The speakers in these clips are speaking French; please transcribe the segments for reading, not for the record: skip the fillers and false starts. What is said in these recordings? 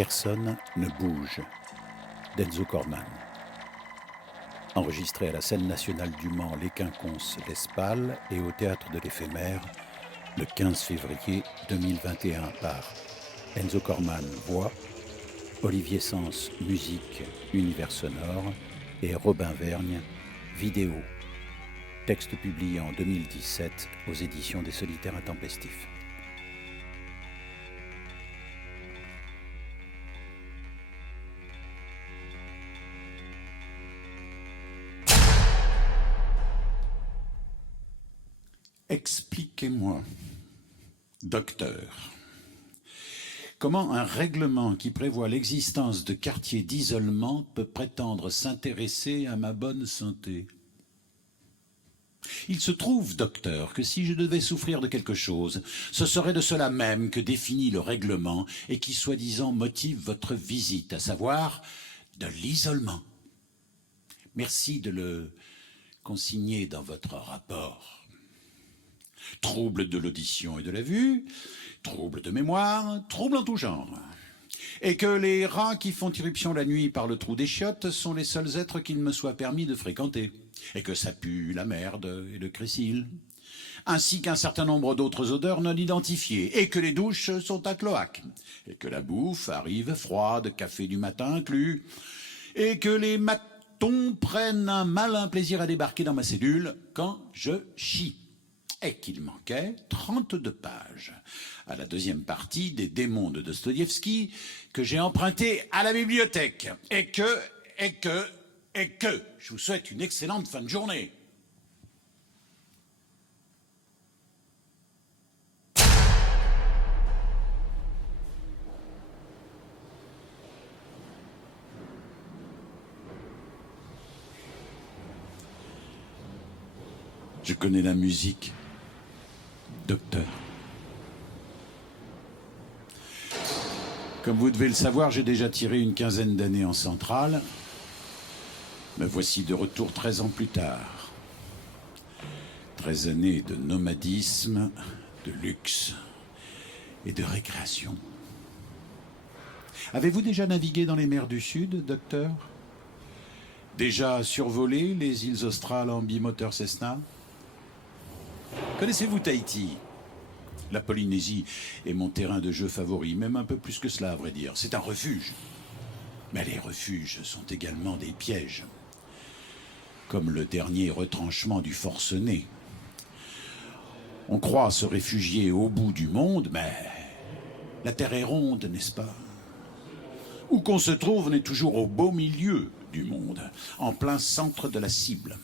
Personne ne bouge d'Enzo Corman. Enregistré à la Scène nationale du Mans, les Quinconces, l'Espal et au Théâtre de l'Éphémère, le 15 février 2021 par Enzo Corman, voix, Olivier Sens, musique, univers sonore et Robin Vergne, vidéo. Texte publié en 2017 aux éditions des Solitaires Intempestifs. Expliquez-moi, docteur, comment un règlement qui prévoit l'existence de quartiers d'isolement peut prétendre s'intéresser à ma bonne santé? Il se trouve, docteur, que si je devais souffrir de quelque chose, ce serait de cela même que définit le règlement et qui, soi-disant, motive votre visite, à savoir de l'isolement. Merci de le consigner dans votre rapport. Troubles de l'audition et de la vue, troubles de mémoire, troubles en tout genre. Et que les rats qui font irruption la nuit par le trou des chiottes sont les seuls êtres qu'il me soit permis de fréquenter. Et que ça pue la merde et le crécile. Ainsi qu'un certain nombre d'autres odeurs non identifiées. Et que les douches sont à cloaque. Et que la bouffe arrive froide, café du matin inclus. Et que les matons prennent un malin plaisir à débarquer dans ma cellule quand je chie. Et qu'il manquait 32 pages à la deuxième partie des démons de Dostoïevski que j'ai emprunté à la bibliothèque. Et que, je vous souhaite une excellente fin de journée. Je connais la musique, docteur. Comme vous devez le savoir, j'ai déjà tiré une quinzaine d'années en centrale. Me voici de retour 13 ans plus tard. 13 années de nomadisme, de luxe et de récréation. Avez-vous déjà navigué dans les mers du Sud, docteur? Déjà survolé les îles australes en bimoteur Cessna? Connaissez-vous Tahiti? La Polynésie est mon terrain de jeu favori, même un peu plus que cela, à vrai dire. C'est un refuge. Mais les refuges sont également des pièges. Comme le dernier retranchement du forcené. On croit se réfugier au bout du monde, mais la terre est ronde, n'est-ce pas? Où qu'on se trouve, on est toujours au beau milieu du monde, en plein centre de la cible.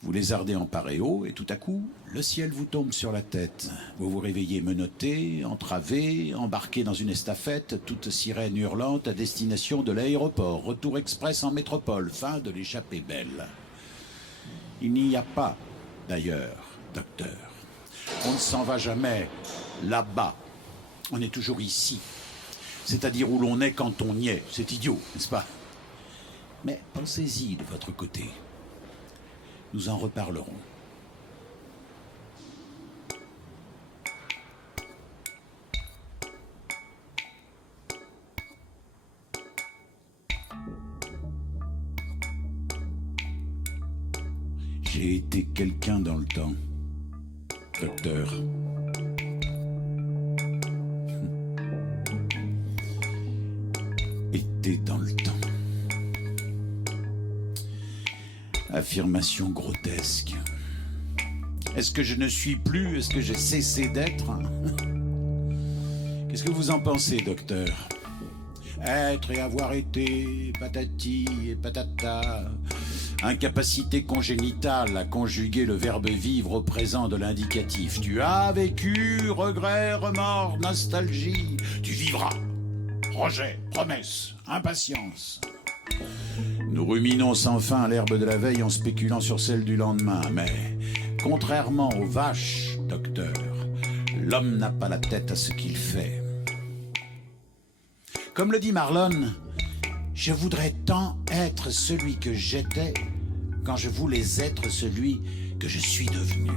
Vous lézardez en paréo et tout à coup, le ciel vous tombe sur la tête. Vous vous réveillez menotté, entravé, embarqué dans une estafette, toute sirène hurlante à destination de l'aéroport. Retour express en métropole, fin de l'échappée belle. Il n'y a pas, d'ailleurs, docteur. On ne s'en va jamais là-bas. On est toujours ici. C'est-à-dire où l'on est quand on y est. C'est idiot, n'est-ce pas? Mais pensez-y de votre côté. Nous en reparlerons. J'ai été quelqu'un dans le temps, docteur. Été dans le temps. Affirmation grotesque. Est-ce que je ne suis plus? Est-ce que j'ai cessé d'être? Qu'est-ce que vous en pensez, docteur? Être et avoir été, patati et patata. Incapacité congénitale à conjuguer le verbe vivre au présent de l'indicatif. Tu as vécu, regret, remords, nostalgie. Tu vivras. Rejet, promesse, impatience. Nous ruminons sans fin l'herbe de la veille en spéculant sur celle du lendemain. Mais, contrairement aux vaches, docteur, l'homme n'a pas la tête à ce qu'il fait. Comme le dit Marlon, je voudrais tant être celui que j'étais quand je voulais être celui que je suis devenu.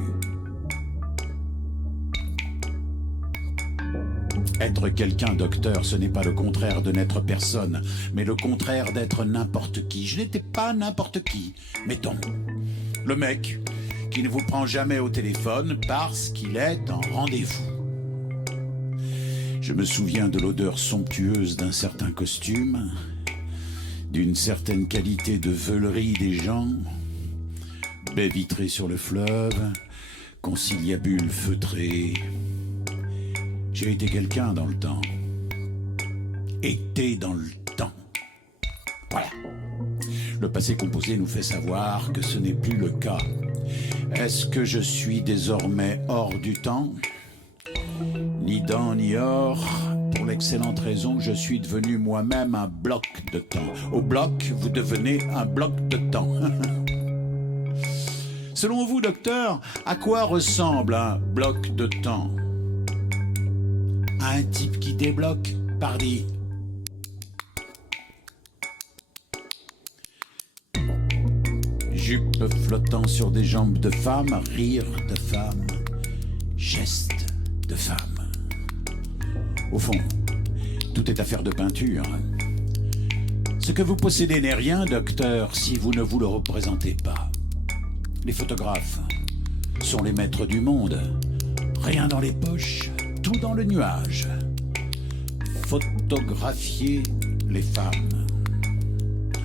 Être quelqu'un, docteur, ce n'est pas le contraire de n'être personne, mais le contraire d'être n'importe qui. Je n'étais pas n'importe qui. Mettons, le mec qui ne vous prend jamais au téléphone parce qu'il est en rendez-vous. Je me souviens de l'odeur somptueuse d'un certain costume, d'une certaine qualité de veulerie des gens, baies vitrées sur le fleuve, conciliabule feutrée. J'ai été quelqu'un dans le temps. Été dans le temps. Voilà. Le passé composé nous fait savoir que ce n'est plus le cas. Est-ce que je suis désormais hors du temps ? Ni dans ni hors, pour l'excellente raison que je suis devenu moi-même un bloc de temps. Au bloc, vous devenez un bloc de temps. Selon vous, docteur, à quoi ressemble un bloc de temps ? À un type qui débloque, pardi. Jupe flottant sur des jambes de femme, rire de femme, geste de femme. Au fond, tout est affaire de peinture. Ce que vous possédez n'est rien, docteur, si vous ne vous le représentez pas. Les photographes sont les maîtres du monde. Rien dans les poches, tout dans le nuage. Photographier les femmes.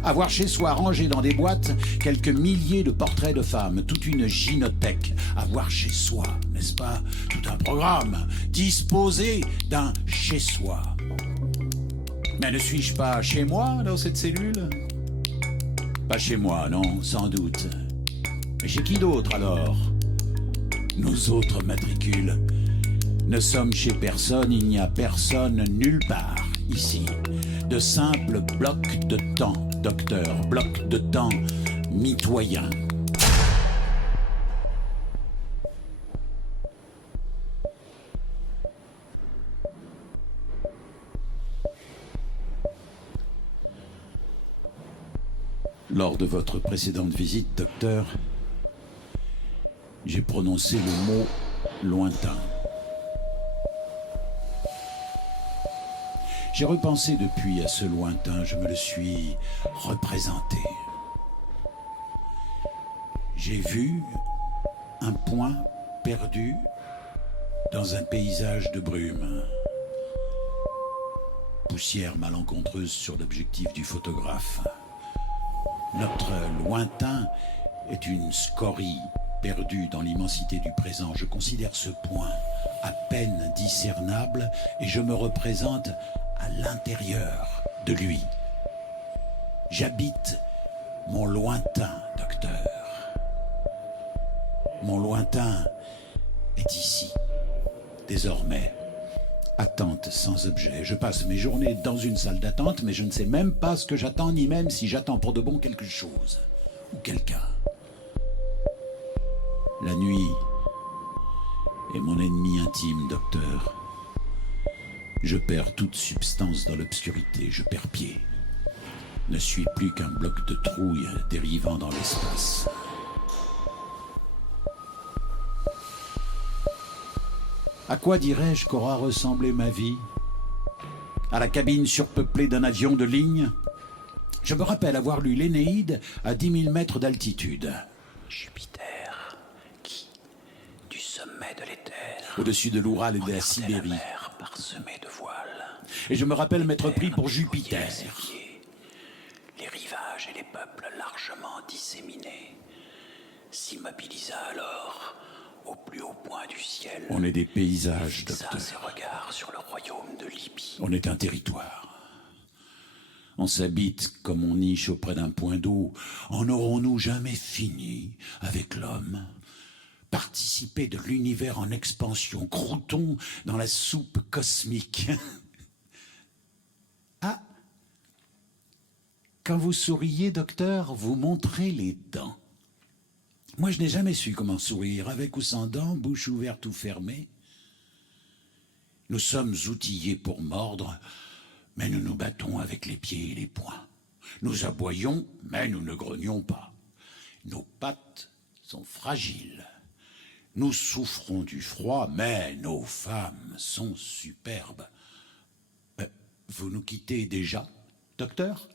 Avoir chez soi rangé dans des boîtes quelques milliers de portraits de femmes, toute une gynothèque. Avoir chez soi, n'est-ce pas, tout un programme, disposer d'un chez soi. Mais ne suis-je pas chez moi dans cette cellule ? Pas chez moi, non, sans doute. Mais chez qui d'autre alors ? Nos autres matricules. Ne sommes chez personne, il n'y a personne nulle part, ici. De simples blocs de temps, docteur, blocs de temps mitoyens. Lors de votre précédente visite, docteur, j'ai prononcé le mot lointain. J'ai repensé depuis à ce lointain, je me le suis représenté. J'ai vu un point perdu dans un paysage de brume. Poussière malencontreuse sur l'objectif du photographe. Notre lointain est une scorie perdue dans l'immensité du présent. Je considère ce point à peine discernable et je me représente à l'intérieur de lui. J'habite mon lointain, docteur. Mon lointain est ici, désormais. Attente sans objet. Je passe mes journées dans une salle d'attente, mais je ne sais même pas ce que j'attends, ni même si j'attends pour de bon quelque chose ou quelqu'un. La nuit est mon ennemi intime, docteur. Je perds toute substance dans l'obscurité, je perds pied. Ne suis plus qu'un bloc de trouille dérivant dans l'espace. À quoi dirais-je qu'aura ressemblé ma vie ? À la cabine surpeuplée d'un avion de ligne ? Je me rappelle avoir lu l'Énéide à 10 000 mètres d'altitude. Jupiter, qui, du sommet de l'éther, au-dessus de l'Oural et de la Sibérie. La mer parsemée de voiles. Et je me rappelle m'être pris pour Jupiter. Les rivages et les peuples largement disséminés s'immobilisa alors au plus haut point du ciel. On est des paysages, docteur. Ses regards sur le royaume de Libye. On est un territoire. On s'habite comme on niche auprès d'un point d'eau. En aurons-nous jamais fini avec l'homme ? Participer de l'univers en expansion, croutons dans la soupe cosmique. Ah, quand vous souriez, docteur, vous montrez les dents. Moi, je n'ai jamais su comment sourire, avec ou sans dents, bouche ouverte ou fermée. Nous sommes outillés pour mordre, mais nous nous battons avec les pieds et les poings. Nous aboyons, mais nous ne grognons pas. Nos pattes sont fragiles. Nous souffrons du froid, mais nos femmes sont superbes. Vous nous quittez déjà, docteur ?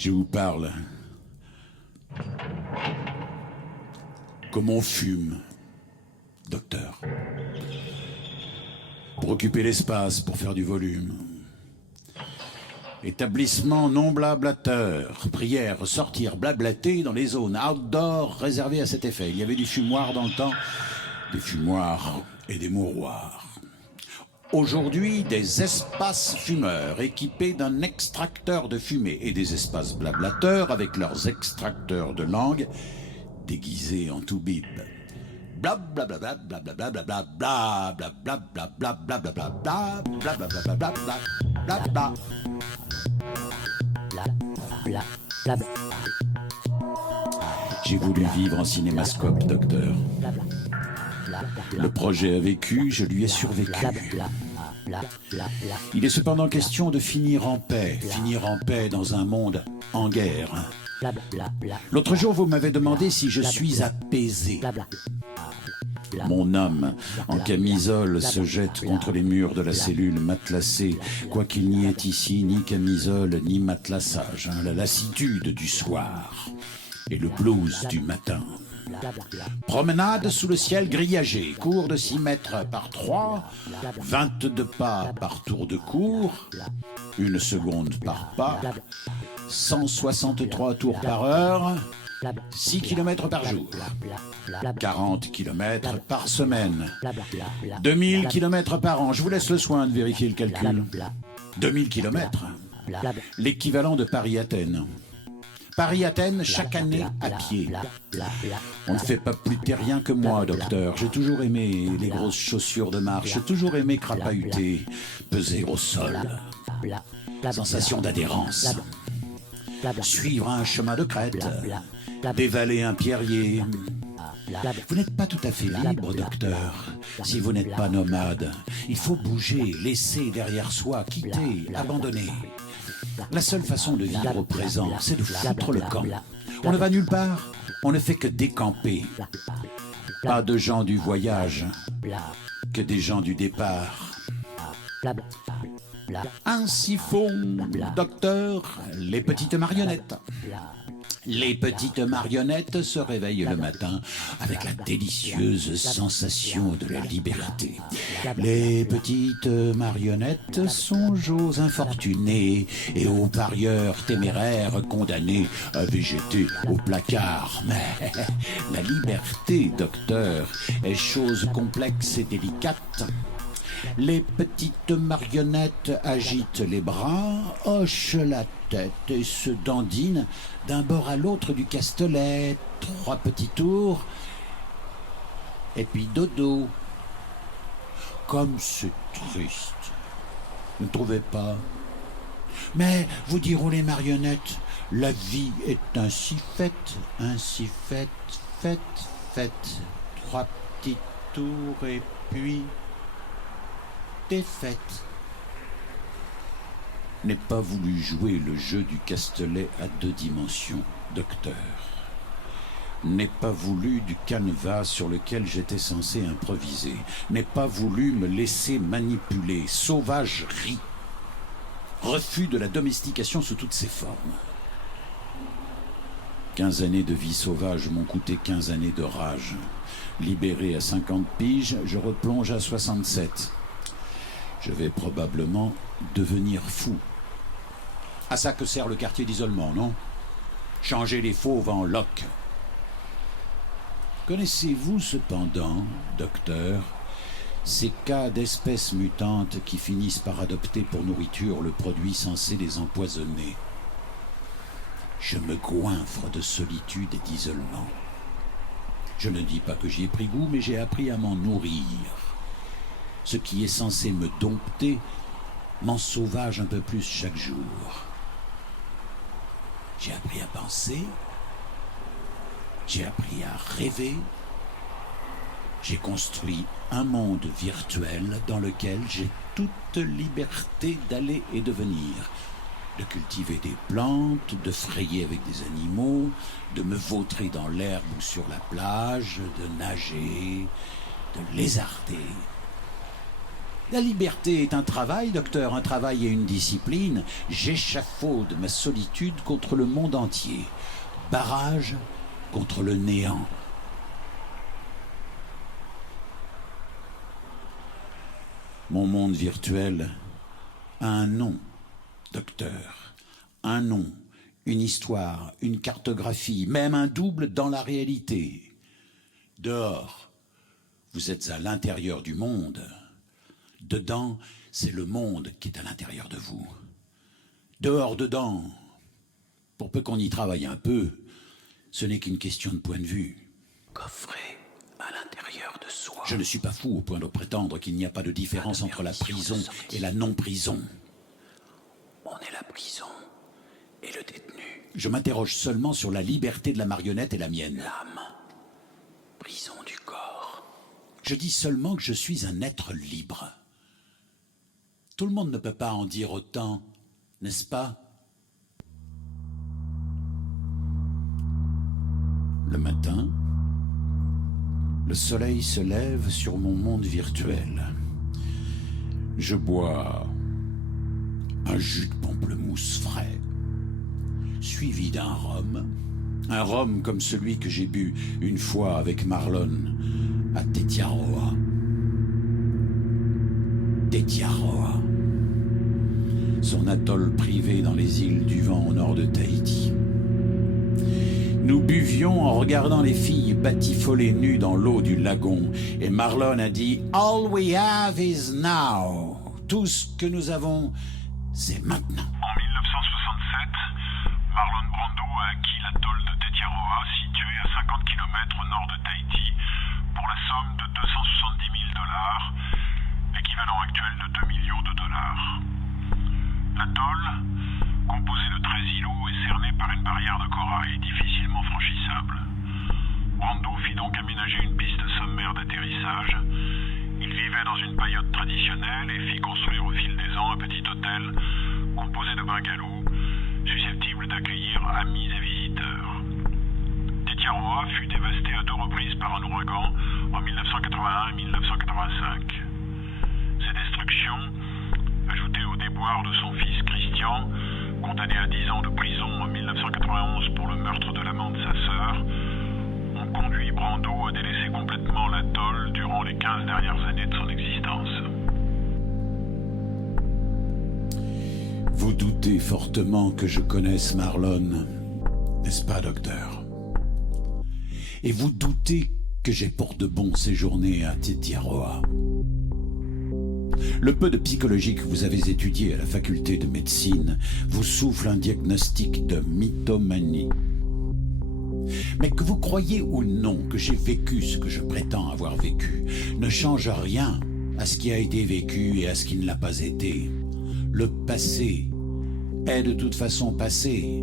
Je vous parle comme on fume, docteur. Pour occuper l'espace, pour faire du volume. Établissement non blablateur. Prière, sortir, blablater dans les zones outdoor réservées à cet effet. Il y avait du fumoir dans le temps, des fumoirs et des mouroirs. Aujourd'hui, des espaces fumeurs équipés d'un extracteur de fumée et des espaces blablateurs avec leurs extracteurs de langue déguisés en toubib. Blablabla, blablabla, blablabla, blablabla, blablabla, blablabla. J'ai voulu vivre en cinémascope, docteur. Le projet a vécu, je lui ai survécu. Il est cependant question de finir en paix dans un monde en guerre. L'autre jour, vous m'avez demandé si je suis apaisé. Mon âme, en camisole, se jette contre les murs de la cellule matelassée, quoiqu'il n'y ait ici ni camisole ni matelassage, la lassitude du soir et le blues du matin. Promenade sous le ciel grillagé, cours de 6 mètres par 3, 22 pas par tour de cours, 1 seconde par pas, 163 tours par heure, 6 km par jour, 40 km par semaine, 2000 km par an. Je vous laisse le soin de vérifier le calcul. 2000 km, l'équivalent de Paris-Athènes. Paris-Athènes, chaque année à pied. On ne fait pas plus terrien que moi, docteur. J'ai toujours aimé les grosses chaussures de marche. J'ai toujours aimé crapahuter, peser au sol. Sensation d'adhérence. Suivre un chemin de crête. Dévaler un pierrier. Vous n'êtes pas tout à fait libre, docteur, si vous n'êtes pas nomade. Il faut bouger, laisser derrière soi, quitter, abandonner. La seule façon de vivre au présent, c'est de foutre le camp. On ne va nulle part, on ne fait que décamper. Pas de gens du voyage, que des gens du départ. Ainsi font, docteur, les petites marionnettes. Les petites marionnettes se réveillent le matin avec la délicieuse sensation de la liberté. Les petites marionnettes songent aux infortunés et aux parieurs téméraires condamnés à végéter au placard. Mais la liberté, docteur, est chose complexe et délicate. Les petites marionnettes agitent les bras, hochent la tête et se dandinent d'un bord à l'autre du castelet. 3 petits tours, et puis dodo. Comme c'est triste. Vous ne trouvez pas? Mais, vous diront les marionnettes, la vie est ainsi faite, faite. 3 petits tours et puis défaite. N'ai pas voulu jouer le jeu du Castelet à 2 dimensions, docteur. N'ai pas voulu du canevas sur lequel j'étais censé improviser. N'ai pas voulu me laisser manipuler. Sauvagerie. Refus de la domestication sous toutes ses formes. 15 années de vie sauvage m'ont coûté 15 années de rage. Libéré à 50 piges, je replonge à 67. Je vais probablement devenir fou. À ça que sert le quartier d'isolement, non? Changer les fauves en loques. Connaissez-vous cependant, docteur, ces cas d'espèces mutantes qui finissent par adopter pour nourriture le produit censé les empoisonner? Je me goinfre de solitude et d'isolement. Je ne dis pas que j'y ai pris goût, mais j'ai appris à m'en nourrir. Ce qui est censé me dompter m'en sauvage un peu plus chaque jour. J'ai appris à penser, j'ai appris à rêver, j'ai construit un monde virtuel dans lequel j'ai toute liberté d'aller et de venir, de cultiver des plantes, de frayer avec des animaux, de me vautrer dans l'herbe ou sur la plage, de nager, de lézarder. La liberté est un travail, docteur, un travail et une discipline. J'échafaude ma solitude contre le monde entier. Barrage contre le néant. Mon monde virtuel a un nom, docteur. Un nom, une histoire, une cartographie, même un double dans la réalité. Dehors, vous êtes à l'intérieur du monde. Dedans, c'est le monde qui est à l'intérieur de vous. Dehors, dedans, pour peu qu'on y travaille un peu, ce n'est qu'une question de point de vue. Coffré à l'intérieur de soi. Je ne suis pas fou au point de prétendre qu'il n'y a pas de différence entre la prison et la non-prison. On est la prison et le détenu. Je m'interroge seulement sur la liberté de la marionnette et la mienne. L'âme. Prison du corps. Je dis seulement que je suis un être libre. Tout le monde ne peut pas en dire autant, n'est-ce pas? Le matin, le soleil se lève sur mon monde virtuel. Je bois un jus de pamplemousse frais, suivi d'un rhum. Un rhum comme celui que j'ai bu une fois avec Marlon à Tetiaroa. Tetiaroa, son atoll privé dans les îles du Vent au nord de Tahiti. Nous buvions en regardant les filles batifoler nues dans l'eau du lagon, et Marlon a dit « All we have is now ». Tout ce que nous avons, c'est maintenant. En 1967, Marlon Brando a acquis l'atoll de Tetiaroa, situé à 50 km au nord de Tahiti, pour la somme de 270 000 $, l'équivalent actuel de 2 millions de dollars. L'atoll, composé de 13 îlots, est cerné par une barrière de corail difficilement franchissable. Brando fit donc aménager une piste sommaire d'atterrissage. Il vivait dans une paillote traditionnelle et fit construire au fil des ans un petit hôtel composé de bungalows, susceptible d'accueillir amis et visiteurs. Tetiaroa fut dévasté à 2 reprises par un ouragan en 1981 et 1985. Ces destructions, ajoutées au déboire de son fils Christian, condamné à 10 ans de prison en 1991 pour le meurtre de l'amant de sa sœur, ont conduit Brando à délaisser complètement l'atoll durant les 15 dernières années de son existence. Vous doutez fortement que je connaisse Marlon, n'est-ce pas, docteur? Et vous doutez que j'ai pour de bon séjourné à Tetiaroa. Le peu de psychologie que vous avez étudié à la faculté de médecine vous souffle un diagnostic de mythomanie. Mais que vous croyez ou non que j'ai vécu ce que je prétends avoir vécu ne change rien à ce qui a été vécu et à ce qui ne l'a pas été. Le passé est de toute façon passé.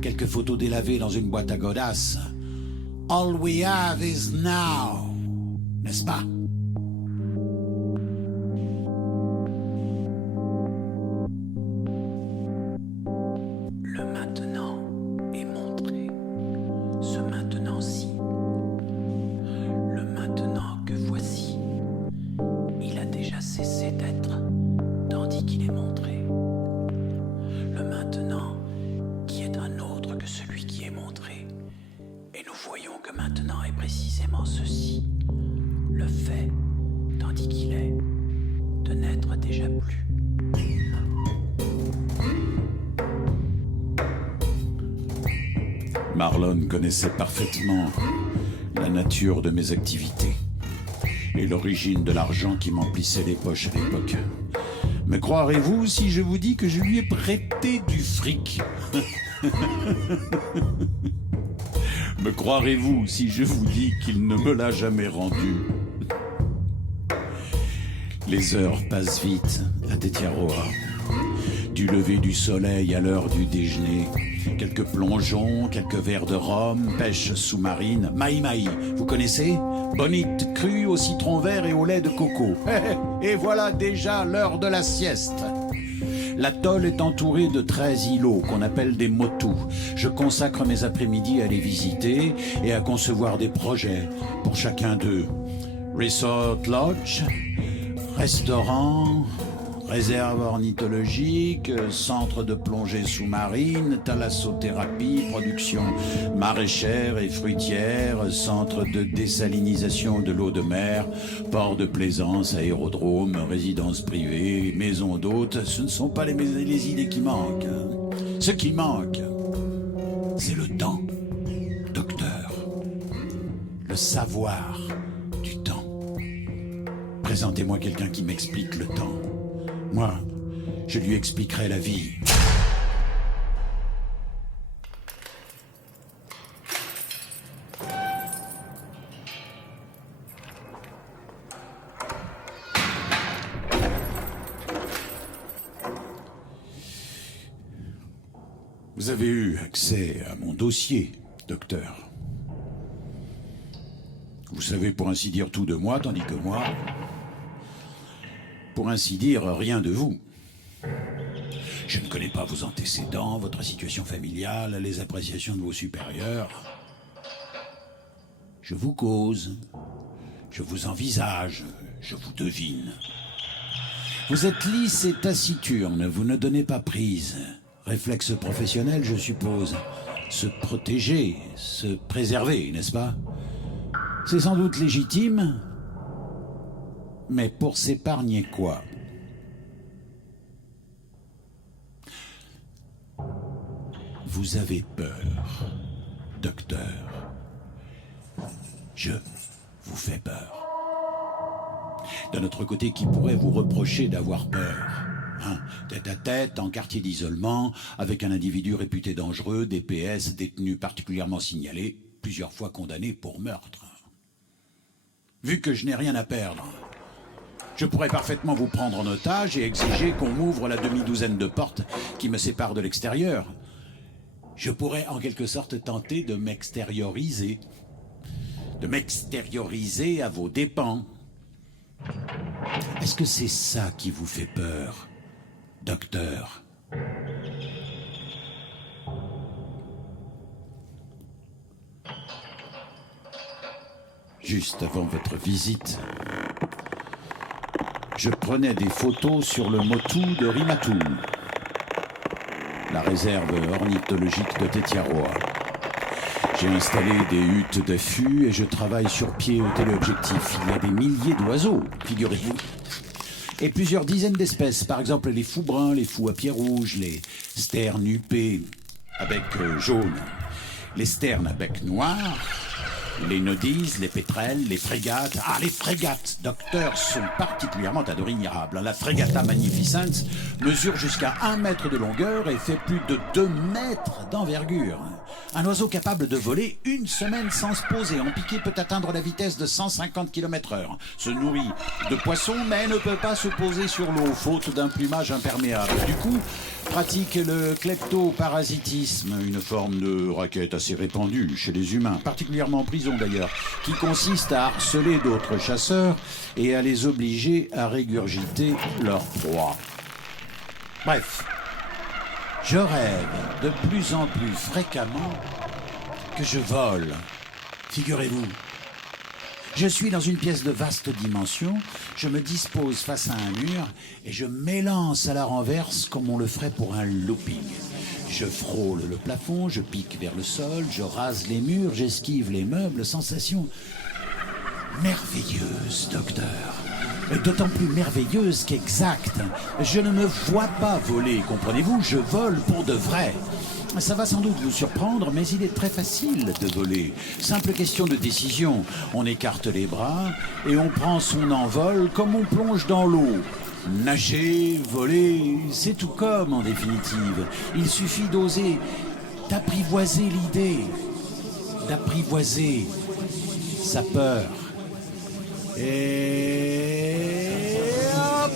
Quelques photos délavées dans une boîte à godasses. All we have is now, n'est-ce pas? Le maintenant est montré, ce maintenant-ci. Le maintenant que voici, il a déjà cessé d'être, tandis qu'il est montré. Le maintenant qui est un autre que celui qui est montré. Et nous voyons que maintenant est précisément ceci, le fait, tandis qu'il est, de n'être déjà plus. Marlon connaissait parfaitement la nature de mes activités et l'origine de l'argent qui m'emplissait les poches à l'époque. Me croirez-vous si je vous dis que je lui ai prêté du fric? Me croirez-vous si je vous dis qu'il ne me l'a jamais rendu? Les heures passent vite à Tetiaroa. Du lever du soleil à l'heure du déjeuner, quelques plongeons, quelques verres de rhum, pêche sous-marine, maï-maï, vous connaissez? Bonite crue au citron vert et au lait de coco. Et voilà déjà l'heure de la sieste. L'atoll est entouré de 13 îlots qu'on appelle des motus. Je consacre mes après-midi à les visiter et à concevoir des projets pour chacun d'eux. Resort Lodge, restaurant, réserve ornithologique, centre de plongée sous-marine, thalassothérapie, production maraîchère et fruitière, centre de désalinisation de l'eau de mer, port de plaisance, aérodrome, résidence privée, maison d'hôtes. Ce ne sont pas les idées qui manquent. Ce qui manque, c'est le temps, docteur. Le savoir du temps. Présentez-moi quelqu'un qui m'explique le temps. Moi, je lui expliquerai la vie. Vous avez eu accès à mon dossier, docteur. Vous savez pour ainsi dire tout de moi, tandis que moi, pour ainsi dire, rien de vous. Je ne connais pas vos antécédents, votre situation familiale, les appréciations de vos supérieurs. Je vous cause, je vous envisage, je vous devine. Vous êtes lisse et taciturne, vous ne donnez pas prise. Réflexe professionnel, je suppose. Se protéger, se préserver, n'est-ce pas? C'est sans doute légitime. Mais pour s'épargner quoi? Vous avez peur, docteur. Je vous fais peur. D'un autre côté, qui pourrait vous reprocher d'avoir peur? Tête à tête, en quartier d'isolement, avec un individu réputé dangereux, DPS, détenu particulièrement signalé, plusieurs fois condamné pour meurtre. Vu que je n'ai rien à perdre, je pourrais parfaitement vous prendre en otage et exiger qu'on m'ouvre la demi-douzaine de portes qui me séparent de l'extérieur. Je pourrais en quelque sorte tenter de m'extérioriser. De m'extérioriser à vos dépens. Est-ce que c'est ça qui vous fait peur, docteur? Juste avant votre visite, je prenais des photos sur le motu de Rimatu, la réserve ornithologique de Tetiaroa. J'ai installé des huttes d'affût et je travaille sur pied au téléobjectif. Il y a des milliers d'oiseaux, figurez-vous. Et plusieurs dizaines d'espèces, par exemple les fous bruns, les fous à pieds rouges, les sternes huppés à bec jaune, les sternes à bec noir, Les nodises, les pétrels, les frégates. Ah, les frégates, docteur, sont particulièrement admirables. La Fregata Magnificence mesure jusqu'à 1 mètre de longueur et fait plus de 2 mètres d'envergure. Un oiseau capable de voler 1 semaine sans se poser en piqué peut atteindre la vitesse de 150 km/h. Se nourrit de poissons mais ne peut pas se poser sur l'eau faute d'un plumage imperméable. Du coup, pratique le kleptoparasitisme, une forme de raquette assez répandue chez les humains, particulièrement en prison d'ailleurs, qui consiste à harceler d'autres chasseurs et à les obliger à régurgiter leur proie. Bref, je rêve de plus en plus fréquemment que je vole. Figurez-vous, je suis dans une pièce de vaste dimension, je me dispose face à un mur et je m'élance à la renverse comme on le ferait pour un looping. Je frôle le plafond, je pique vers le sol, je rase les murs, j'esquive les meubles, sensation merveilleuse, docteur. D'autant plus merveilleuse qu'exacte. Je ne me vois pas voler, comprenez-vous, je vole pour de vrai. Ça va sans doute vous surprendre, mais il est très facile de voler. Simple question de décision. On écarte les bras et on prend son envol comme on plonge dans l'eau. Nager, voler, c'est tout comme en définitive. Il suffit d'oser, d'apprivoiser l'idée, d'apprivoiser sa peur. Et hop!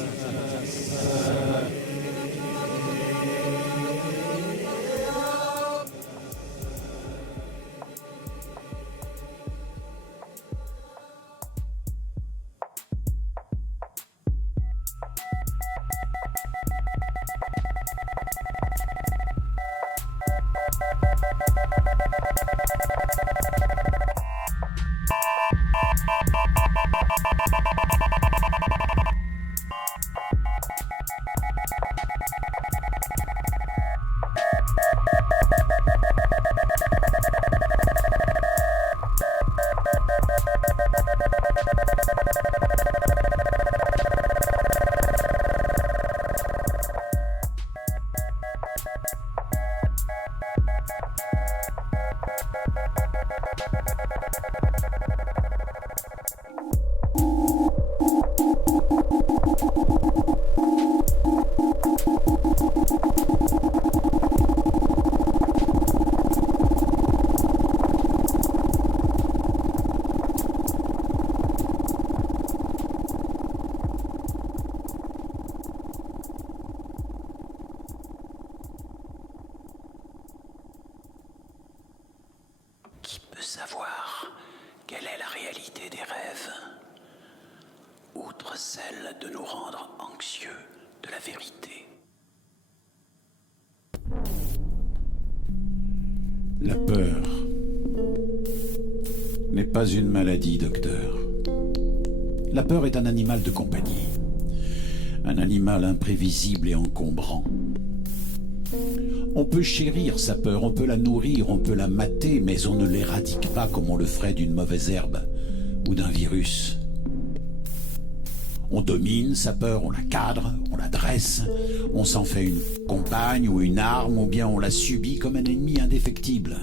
Savoir quelle est la réalité des rêves, outre celle de nous rendre anxieux de la vérité. La peur n'est pas une maladie, docteur. La peur est un animal de compagnie, un animal imprévisible et encombrant. On peut chérir sa peur, on peut la nourrir, on peut la mater, mais on ne l'éradique pas comme on le ferait d'une mauvaise herbe ou d'un virus. On domine sa peur, on la cadre, on la dresse, on s'en fait une compagne ou une arme, ou bien on la subit comme un ennemi indéfectible.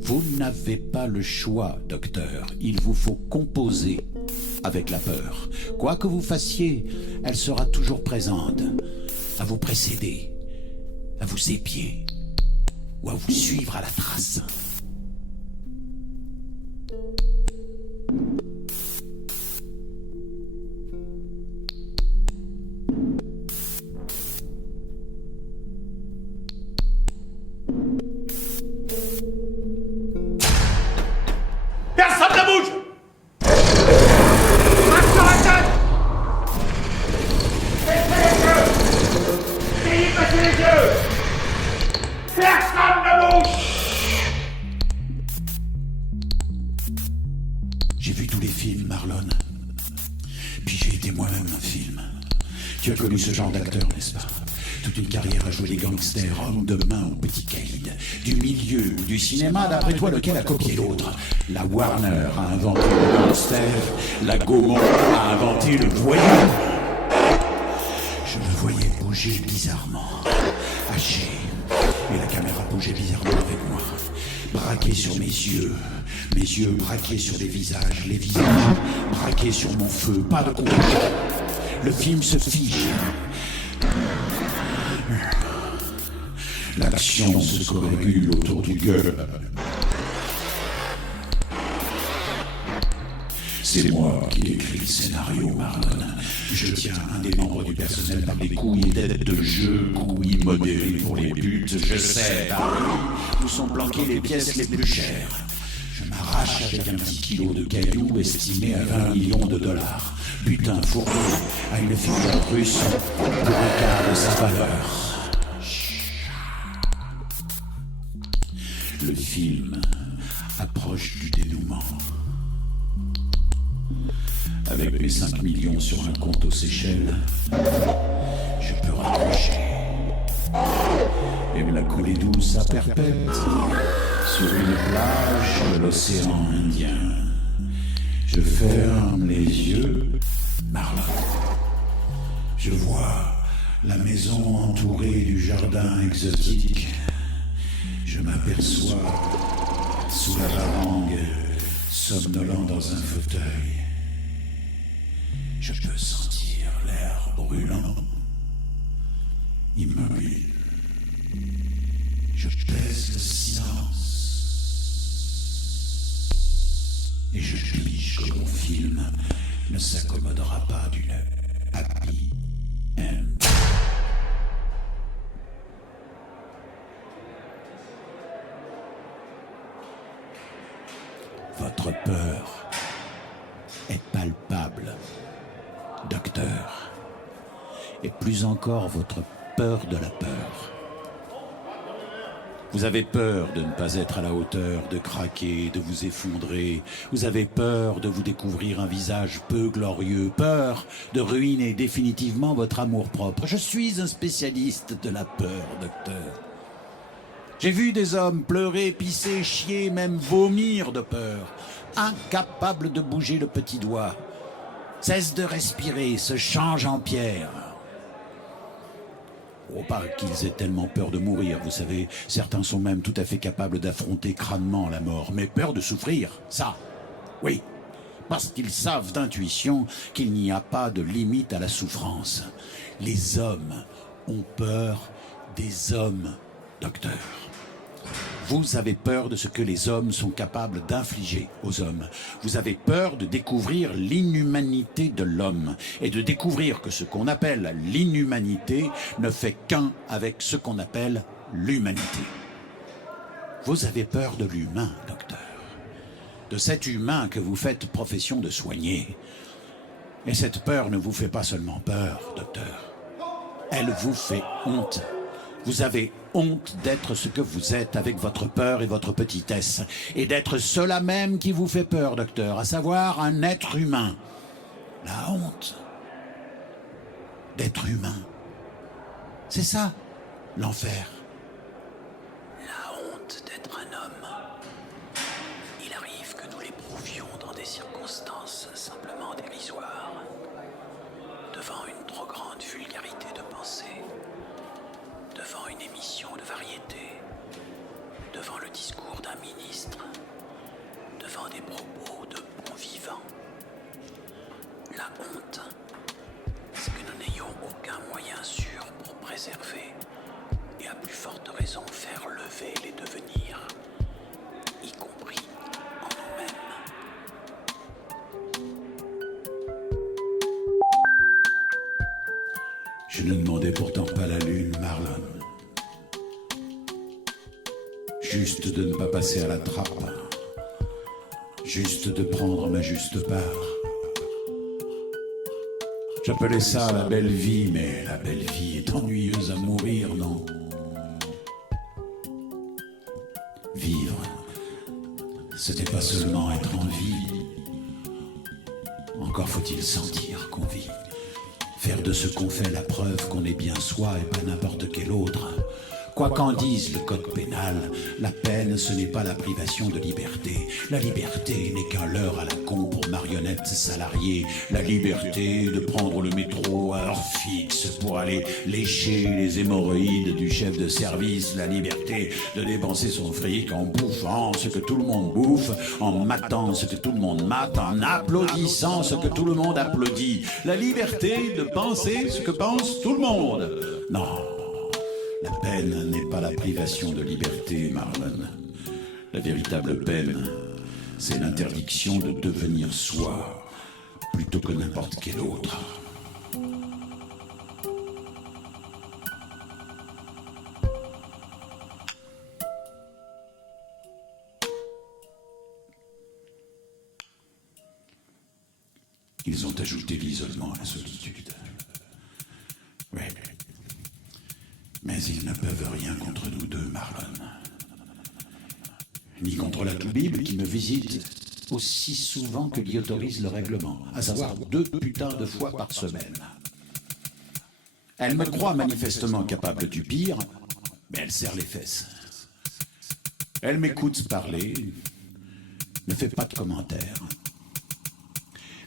Vous n'avez pas le choix, docteur. Il vous faut composer avec la peur. Quoi que vous fassiez, elle sera toujours présente, à vous précéder, à vous épier ou à vous suivre à la trace. Personne ne bouge! Marche sur la tête! Baissez les yeux! Baissez les yeux! Personne ne bouge! J'ai vu tous les films, Marlon. Puis j'ai été moi-même un film. Tu as connu ce genre d'acteur, n'est-ce pas? Toute une carrière à jouer des gangsters, hommes de main ou petits caïds. Du milieu ou du cinéma, d'après toi, lequel a copié l'autre? La Warner a inventé le gangster, la Gaumont a inventé le voyou. Je me voyais bouger bizarrement, haché, et la caméra bougeait bizarrement avec moi. braqués sur mes yeux braqués sur les visages braqués sur mon feu, pas de contrôle. Le film se fige. L'action se corrégule autour du gueule. C'est moi qui écris le scénario, Marlon. Je tiens un des membres du personnel par les couilles et têtes de jeu, couilles modérées pour les buts. Je sais, où sont planquées les pièces les plus chères. Je m'arrache avec un petit kilo de cailloux estimé à 20 millions de dollars. Butin fourré à une figure russe pour un quart de sa valeur. Le film approche du dénouement. Avec mes 5 millions sur un compte aux Seychelles, je peux raccrocher et me la couler douce à perpète sur une plage de l'océan Indien. Je ferme les yeux, Marlon. Je vois la maison entourée du jardin exotique. Je m'aperçois sous la varangue, somnolent dans un fauteuil. Je peux sentir l'air brûlant, immobile. Je pèse le silence et je pige que mon film ne s'accommodera pas d'une happy end. Votre peur est palpable, docteur, et plus encore votre peur de la peur. Vous avez peur de ne pas être à la hauteur, de craquer, de vous effondrer. Vous avez peur de vous découvrir un visage peu glorieux, peur de ruiner définitivement votre amour-propre. Je suis un spécialiste de la peur, docteur. J'ai vu des hommes pleurer, pisser, chier, même vomir de peur, incapables de bouger le petit doigt. Cesse de respirer, se change en pierre. Oh, pas qu'ils aient tellement peur de mourir, vous savez. Certains sont même tout à fait capables d'affronter crânement la mort. Mais peur de souffrir, ça, oui. Parce qu'ils savent d'intuition qu'il n'y a pas de limite à la souffrance. Les hommes ont peur des hommes, docteur. Vous avez peur de ce que les hommes sont capables d'infliger aux hommes. Vous avez peur de découvrir l'inhumanité de l'homme et de découvrir que ce qu'on appelle l'inhumanité ne fait qu'un avec ce qu'on appelle l'humanité. Vous avez peur de l'humain, docteur. De cet humain que vous faites profession de soigner. Et cette peur ne vous fait pas seulement peur, docteur. Elle vous fait honte. Vous avez honte d'être ce que vous êtes avec votre peur et votre petitesse, et d'être cela même qui vous fait peur, docteur, à savoir un être humain. La honte d'être humain. C'est ça, l'enfer. La honte d'être un homme. Il arrive que nous l'éprouvions dans des circonstances simplement dérisoires, devant une trop grande vulgarité de pensée, devant une émission de variété, devant le discours d'un ministre, devant des propos de bons vivants. La honte, c'est que nous n'ayons aucun moyen sûr pour préserver et à plus forte raison faire lever les devenirs, y compris en nous-mêmes. Je ne demandais pourtant pas la lune, Marlon. Juste de ne pas passer à la trappe. Juste de prendre ma juste part. J'appelais ça la belle vie, mais la belle vie est ennuyeuse à mourir, non? Vivre, c'était pas seulement être en vie. Encore faut-il sentir qu'on vit. Faire de ce qu'on fait la preuve qu'on est bien soi et pas n'importe quel autre. Quoi qu'en dise le code pénal, la peine ce n'est pas la privation de liberté. La liberté n'est qu'un leurre à la con pour marionnette. marionnettes salariées, la liberté de prendre le métro à heure fixe pour aller lécher les hémorroïdes du chef de service, la liberté de dépenser son fric en bouffant ce que tout le monde bouffe, en matant ce que tout le monde mate, en applaudissant ce que tout le monde applaudit, la liberté de penser ce que pense tout le monde. Non, la peine n'est pas la privation de liberté, Marlon. La véritable peine, c'est l'interdiction de devenir soi, plutôt que n'importe quel autre. Ils ont ajouté l'isolement à la solitude. Oui. Mais ils ne peuvent rien contre nous deux, Marlon. Ni contre la Toubib qui me visite aussi souvent que l'y autorise le règlement, à savoir 2 putains de fois par semaine. Elle me croit manifestement capable du pire, mais elle serre les fesses. Elle m'écoute parler, ne fait pas de commentaires.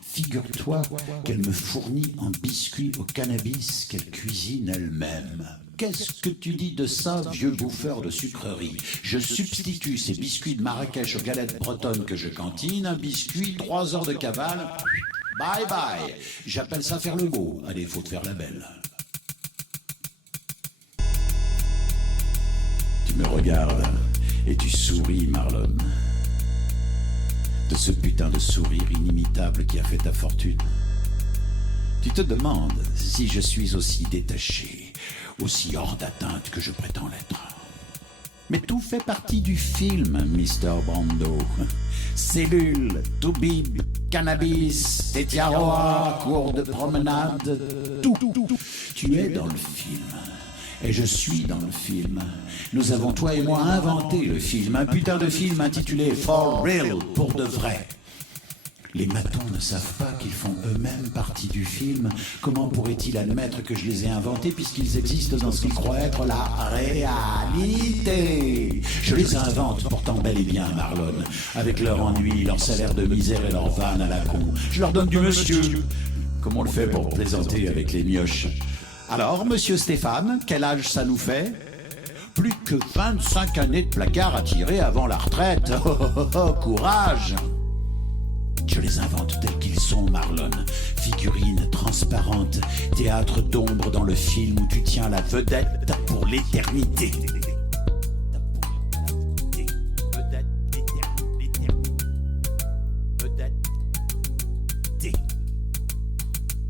Figure-toi qu'elle me fournit en biscuits au cannabis qu'elle cuisine elle-même. Qu'est-ce que tu dis de ça, vieux bouffeur de sucreries? Je substitue ces biscuits de Marrakech aux galettes bretonnes que je cantine, un biscuit, 3 heures de cavale, bye bye. J'appelle ça faire le beau, à défaut de faire la belle. Tu me regardes et tu souris, Marlon. De ce putain de sourire inimitable qui a fait ta fortune. Tu te demandes si je suis aussi détaché, aussi hors d'atteinte que je prétends l'être. Mais tout fait partie du film, Mr. Brando. Cellules, Toubib, cannabis, Tetiaroa, cours de promenade, tout. Tu es dans le film. Et je suis dans le film. Nous avons, toi et moi, inventé le film. Un putain de film intitulé For Real, pour de vrai. Les matons ne savent pas qu'ils font eux-mêmes partie du film. Comment pourraient-ils admettre que je les ai inventés puisqu'ils existent dans ce qu'ils croient être la réalité? Je les invente pourtant bel et bien, Marlon, avec leur ennui, leur salaire de misère et leur vanne à la con. Je leur donne du monsieur, comme on le fait pour plaisanter avec les mioches. Alors, monsieur Stéphane, quel âge ça nous fait? Plus que 25 années de placard à tirer avant la retraite. Oh, oh, oh, oh, courage! Je les invente tels qu'ils sont, Marlon. Figurines transparentes, théâtre d'ombre dans le film où tu tiens la vedette pour l'éternité.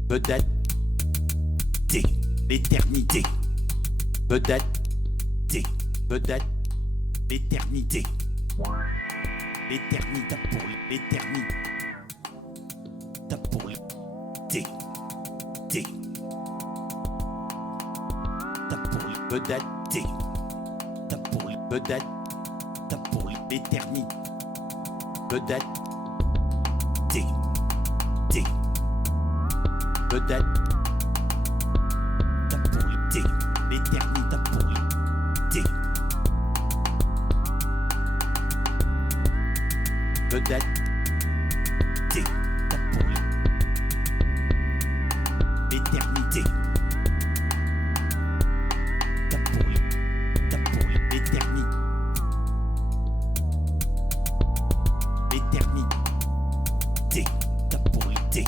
Vedette. L'éternité. Vedette. L'éternité. L'éternité pour l'éternité. T'as pour l'été. T'as pour le vedette. T'as pour le vedette. T'as pour l'éternité. Vedette. Vedette. T'as pour l'été. L'éternité. T'as pour l'été. Vedette. T'as pour l'éternité. T'as pour l'éternité. L'éternité. T'as pour l'été.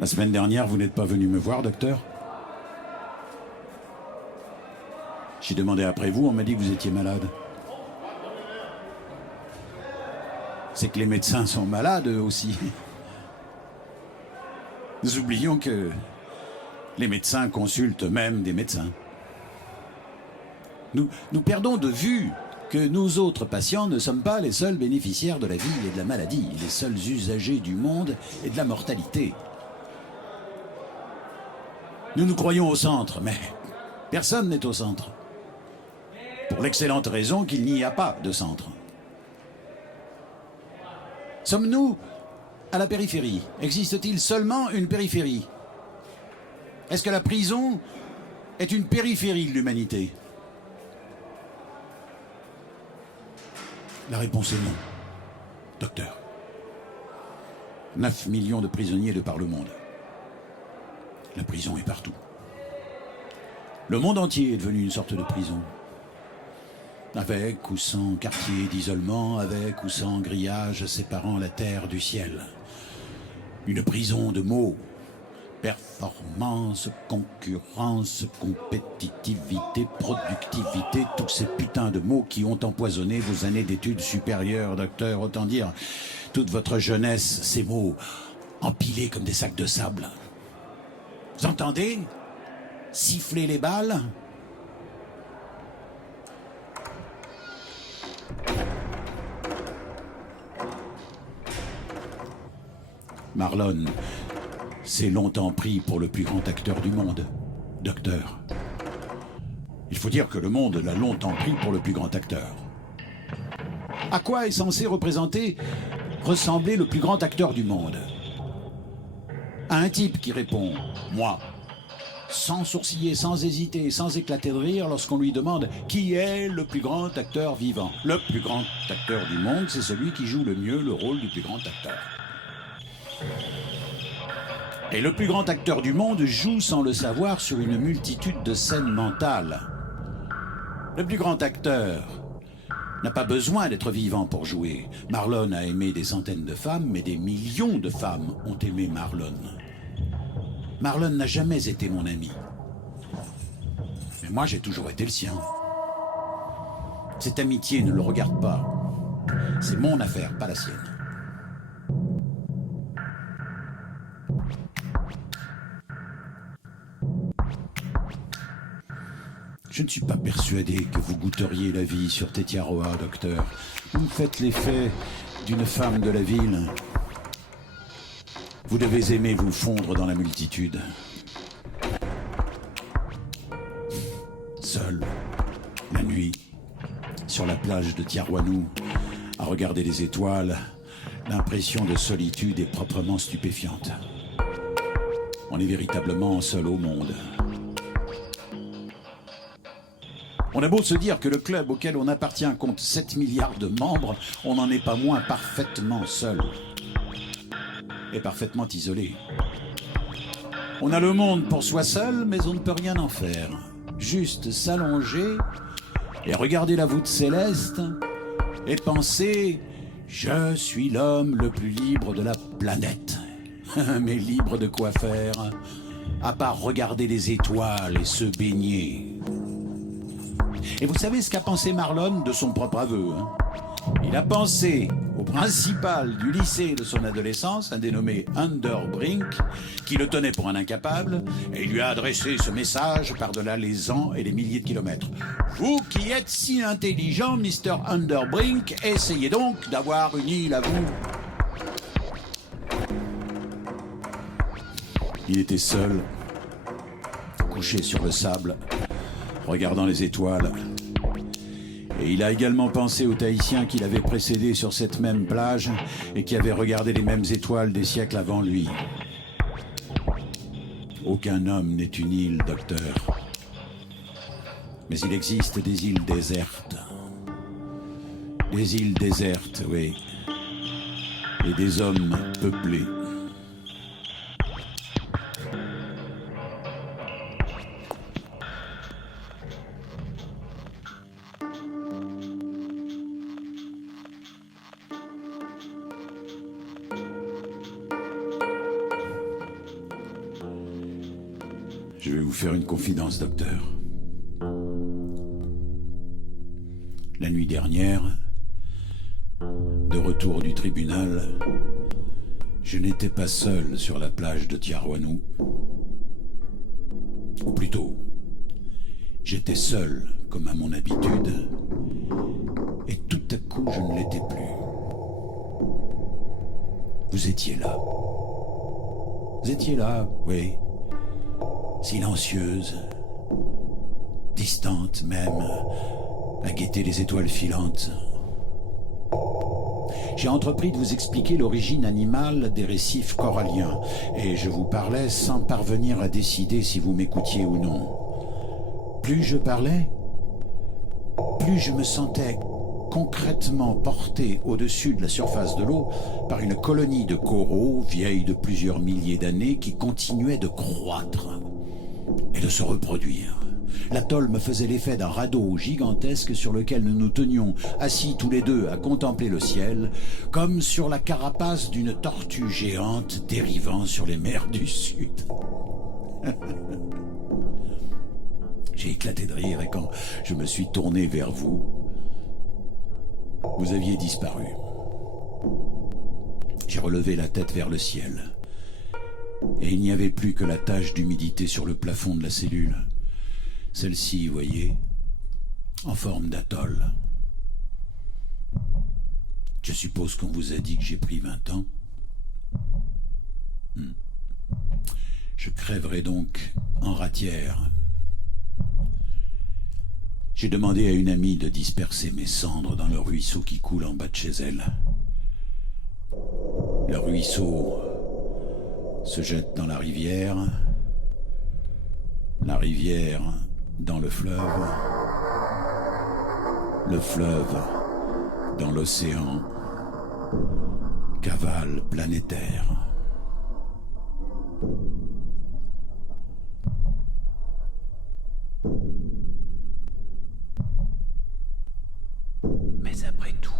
La semaine dernière, vous n'êtes pas venu me voir, docteur? J'ai demandé après vous, on m'a dit que vous étiez malade. C'est que les médecins sont malades, eux aussi. Nous oublions que les médecins consultent même des médecins. Nous perdons de vue que nous autres patients ne sommes pas les seuls bénéficiaires de la vie et de la maladie, les seuls usagers du monde et de la mortalité. Nous nous croyons au centre, mais personne n'est au centre. Pour l'excellente raison qu'il n'y a pas de centre. Sommes-nous à la périphérie? Existe-t-il seulement une périphérie? Est-ce que la prison est une périphérie de l'humanité? La réponse est non, docteur. 9 millions de prisonniers de par le monde. La prison est partout. Le monde entier est devenu une sorte de prison. Avec ou sans quartier d'isolement, avec ou sans grillage séparant la terre du ciel. Une prison de mots. Performance, concurrence, compétitivité, productivité, tous ces putains de mots qui ont empoisonné vos années d'études supérieures, docteur. Autant dire, toute votre jeunesse, ces mots empilés comme des sacs de sable. Vous entendez? Siffler les balles? Marlon s'est longtemps pris pour le plus grand acteur du monde, docteur. Il faut dire que le monde l'a longtemps pris pour le plus grand acteur. À quoi est censé ressembler le plus grand acteur du monde? À un type qui répond « moi », sans sourciller, sans hésiter, sans éclater de rire lorsqu'on lui demande qui est le plus grand acteur vivant. Le plus grand acteur du monde, c'est celui qui joue le mieux le rôle du plus grand acteur. Et le plus grand acteur du monde joue sans le savoir sur une multitude de scènes mentales. Le plus grand acteur n'a pas besoin d'être vivant pour jouer. Marlon a aimé des centaines de femmes, mais des millions de femmes ont aimé Marlon. Marlon n'a jamais été mon ami. Mais moi, j'ai toujours été le sien. Cette amitié ne le regarde pas. C'est mon affaire, pas la sienne. Je ne suis pas persuadé que vous goûteriez la vie sur Tetiaroa, docteur. Vous me faites l'effet d'une femme de la ville. Vous devez aimer vous fondre dans la multitude. Seul, la nuit, sur la plage de Tiarouanou, à regarder les étoiles, l'impression de solitude est proprement stupéfiante. On est véritablement seul au monde. On a beau se dire que le club auquel on appartient compte 7 milliards de membres, on n'en est pas moins parfaitement seul. Et parfaitement isolé. On a le monde pour soi seul, mais on ne peut rien en faire. Juste s'allonger et regarder la voûte céleste et penser « Je suis l'homme le plus libre de la planète. » Mais libre de quoi faire? À part regarder les étoiles et se baigner. Et vous savez ce qu'a pensé Marlon de son propre aveu, hein? Il a pensé au principal du lycée de son adolescence, un dénommé Underbrink, qui le tenait pour un incapable, et il lui a adressé ce message par-delà les ans et les milliers de kilomètres. « Vous qui êtes si intelligent, Mr. Underbrink, essayez donc d'avoir une île à vous. » Il était seul, couché sur le sable, regardant les étoiles. Et il a également pensé aux Tahitiens qui l'avaient précédé sur cette même plage et qui avaient regardé les mêmes étoiles des siècles avant lui. Aucun homme n'est une île, docteur. Mais il existe des îles désertes. Des îles désertes, oui. Et des hommes peuplés. Je vais vous faire une confidence, docteur. La nuit dernière, de retour du tribunal, je n'étais pas seul sur la plage de Tiarouanou. Ou plutôt, j'étais seul comme à mon habitude, et tout à coup je ne l'étais plus. Vous étiez là. Vous étiez là, oui. Silencieuse, distante même, à guetter les étoiles filantes. J'ai entrepris de vous expliquer l'origine animale des récifs coralliens, et je vous parlais sans parvenir à décider si vous m'écoutiez ou non. Plus je parlais, plus je me sentais concrètement porté au-dessus de la surface de l'eau par une colonie de coraux vieilles de plusieurs milliers d'années qui continuait de croître et de se reproduire. L'atoll me faisait l'effet d'un radeau gigantesque sur lequel nous nous tenions assis tous les deux à contempler le ciel, comme sur la carapace d'une tortue géante dérivant sur les mers du Sud. J'ai éclaté de rire et quand je me suis tourné vers vous, vous aviez disparu. J'ai relevé la tête vers le ciel et il n'y avait plus que la tache d'humidité sur le plafond de la cellule. Celle-ci, voyez, en forme d'atoll. Je suppose qu'on vous a dit que j'ai pris 20 ans. Je crèverai donc en ratière. J'ai demandé à une amie de disperser mes cendres dans le ruisseau qui coule en bas de chez elle. Le ruisseau se jette dans la rivière dans le fleuve dans l'océan, cavale planétaire. Mais après tout,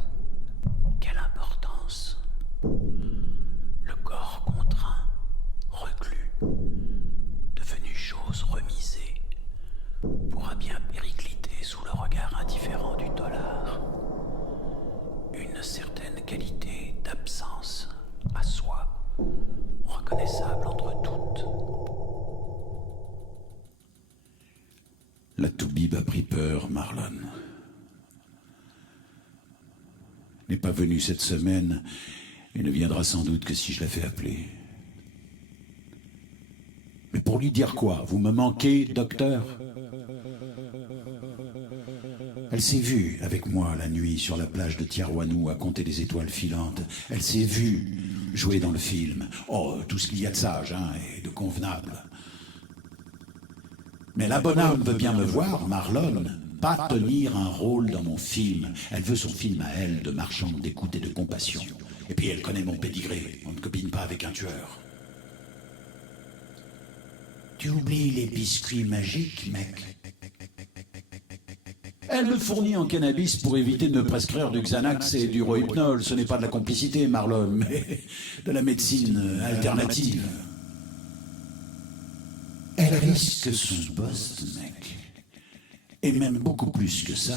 quelle importance? Le corps contraint, reclus, devenu chose remisée, pourra bien péricliter sous le regard indifférent du dollar. Une certaine qualité d'absence à soi, reconnaissable entre toutes. La toubib a pris peur, Marlon. N'est pas venue cette semaine et ne viendra sans doute que si je la fais appeler. Mais pour lui dire quoi? Vous me manquez, docteur? Elle s'est vue avec moi la nuit sur la plage de Tiarouanou à compter les étoiles filantes. Elle s'est vue jouer dans le film. Oh, tout ce qu'il y a de sage et de convenable. Mais la bonne âme veut bien me voir, Marlon, pas tenir un rôle dans mon film. Elle veut son film à elle, de marchande d'écoute et de compassion. Et puis elle connaît mon pédigré. On ne copine pas avec un tueur. Tu oublies les biscuits magiques, mec. Elle me fournit en cannabis pour éviter de me prescrire du Xanax et du Rohypnol. Ce n'est pas de la complicité, Marlon, mais de la médecine alternative. Elle risque son poste, mec. Et même beaucoup plus que ça.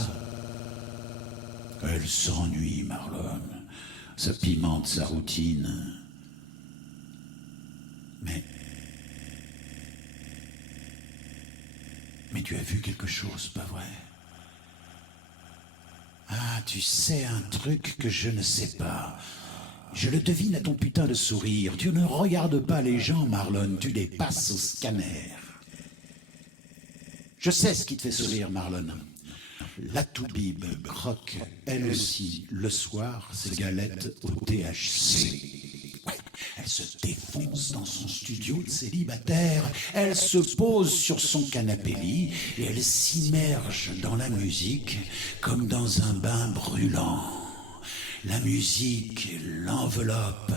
Elle s'ennuie, Marlon. Ça pimente sa routine. Mais tu as vu quelque chose, pas vrai? Ah, tu sais un truc que je ne sais pas. Je le devine à ton putain de sourire. Tu ne regardes pas les gens, Marlon, tu les passes au scanner. Je sais ce qui te fait sourire, Marlon. La toubib croque, elle aussi, le soir, ses galettes au THC. Ouais, elle se défonce dans son studio de célibataire. Elle se pose sur son canapé-lit et elle s'immerge dans la musique comme dans un bain brûlant. La musique l'enveloppe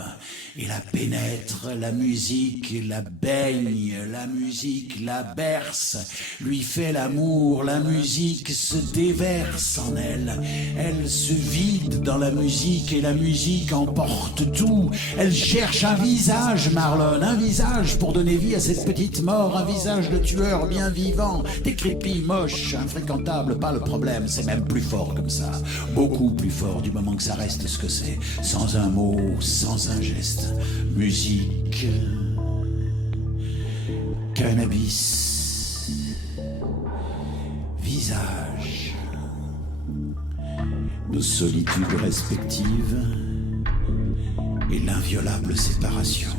et la pénètre, la musique la baigne, la musique la berce, lui fait l'amour, la musique se déverse en elle. Elle se vide dans la musique et la musique emporte tout. Elle cherche un visage, Marlon, un visage pour donner vie à cette petite mort, un visage de tueur bien vivant, décrépit, moche, infréquentable, pas le problème, c'est même plus fort comme ça, beaucoup plus fort du moment que ça reste ce que c'est, sans un mot, sans un geste. Musique, cannabis, visage, nos solitudes respectives et l'inviolable séparation.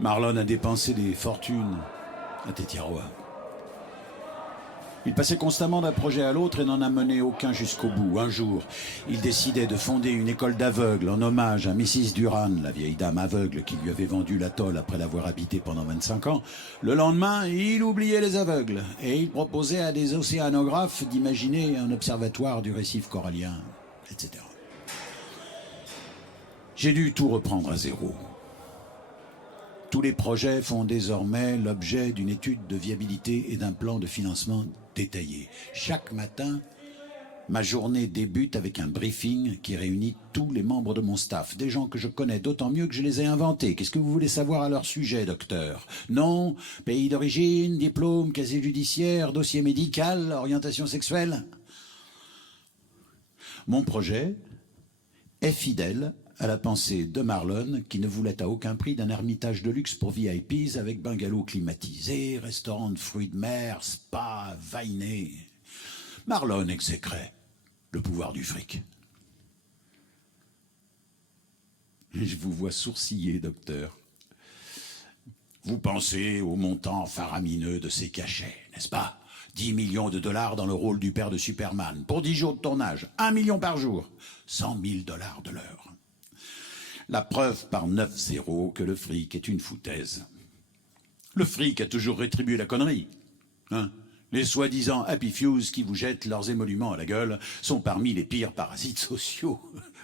Marlon a dépensé des fortunes à Tetiaroa. Il passait constamment d'un projet à l'autre et n'en a mené aucun jusqu'au bout. Un jour, il décidait de fonder une école d'aveugles en hommage à Mrs. Duran, la vieille dame aveugle qui lui avait vendu l'atoll après l'avoir habité pendant 25 ans. Le lendemain, il oubliait les aveugles et il proposait à des océanographes d'imaginer un observatoire du récif corallien, etc. J'ai dû tout reprendre à zéro. Tous les projets font désormais l'objet d'une étude de viabilité et d'un plan de financement détaillé. Chaque matin, ma journée débute avec un briefing qui réunit tous les membres de mon staff, des gens que je connais d'autant mieux que je les ai inventés. Qu'est-ce que vous voulez savoir à leur sujet, docteur? Nom, pays d'origine, diplôme, casier judiciaire, dossier médical, orientation sexuelle? Mon projet est fidèle à la pensée de Marlon, qui ne voulait à aucun prix d'un ermitage de luxe pour VIPs avec bungalow climatisé, restaurant de fruits de mer, spa, vainé. Marlon exécrait le pouvoir du fric. Je vous vois sourciller, docteur. Vous pensez au montant faramineux de ces cachets, n'est-ce pas? 10 millions de dollars dans le rôle du père de Superman, pour 10 jours de tournage, 1 million par jour, 100 000 $ de l'heure. La preuve par 9-0 que le fric est une foutaise. Le fric a toujours rétribué la connerie. Hein? Les soi-disant happy fews qui vous jettent leurs émoluments à la gueule sont parmi les pires parasites sociaux.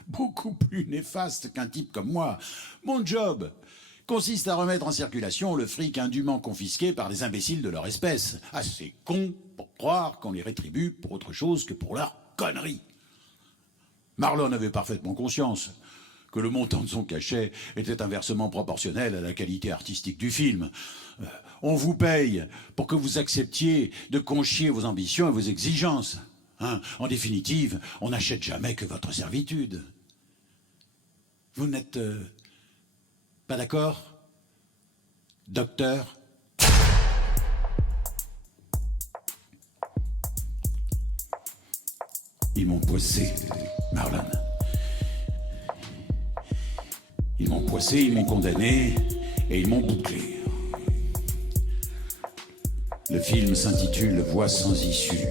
Beaucoup plus néfastes qu'un type comme moi. Mon job consiste à remettre en circulation le fric indûment confisqué par les imbéciles de leur espèce. Assez cons pour croire qu'on les rétribue pour autre chose que pour leurs conneries. Marlon avait parfaitement conscience que le montant de son cachet était inversement proportionnel à la qualité artistique du film. On vous paye pour que vous acceptiez de conchier vos ambitions et vos exigences. Hein? En définitive, on n'achète jamais que votre servitude. Vous n'êtes pas d'accord, docteur? Ils m'ont poissé, Marlon. Ils m'ont poissé, ils m'ont condamné et ils m'ont bouclé. Le film s'intitule Voix sans issue.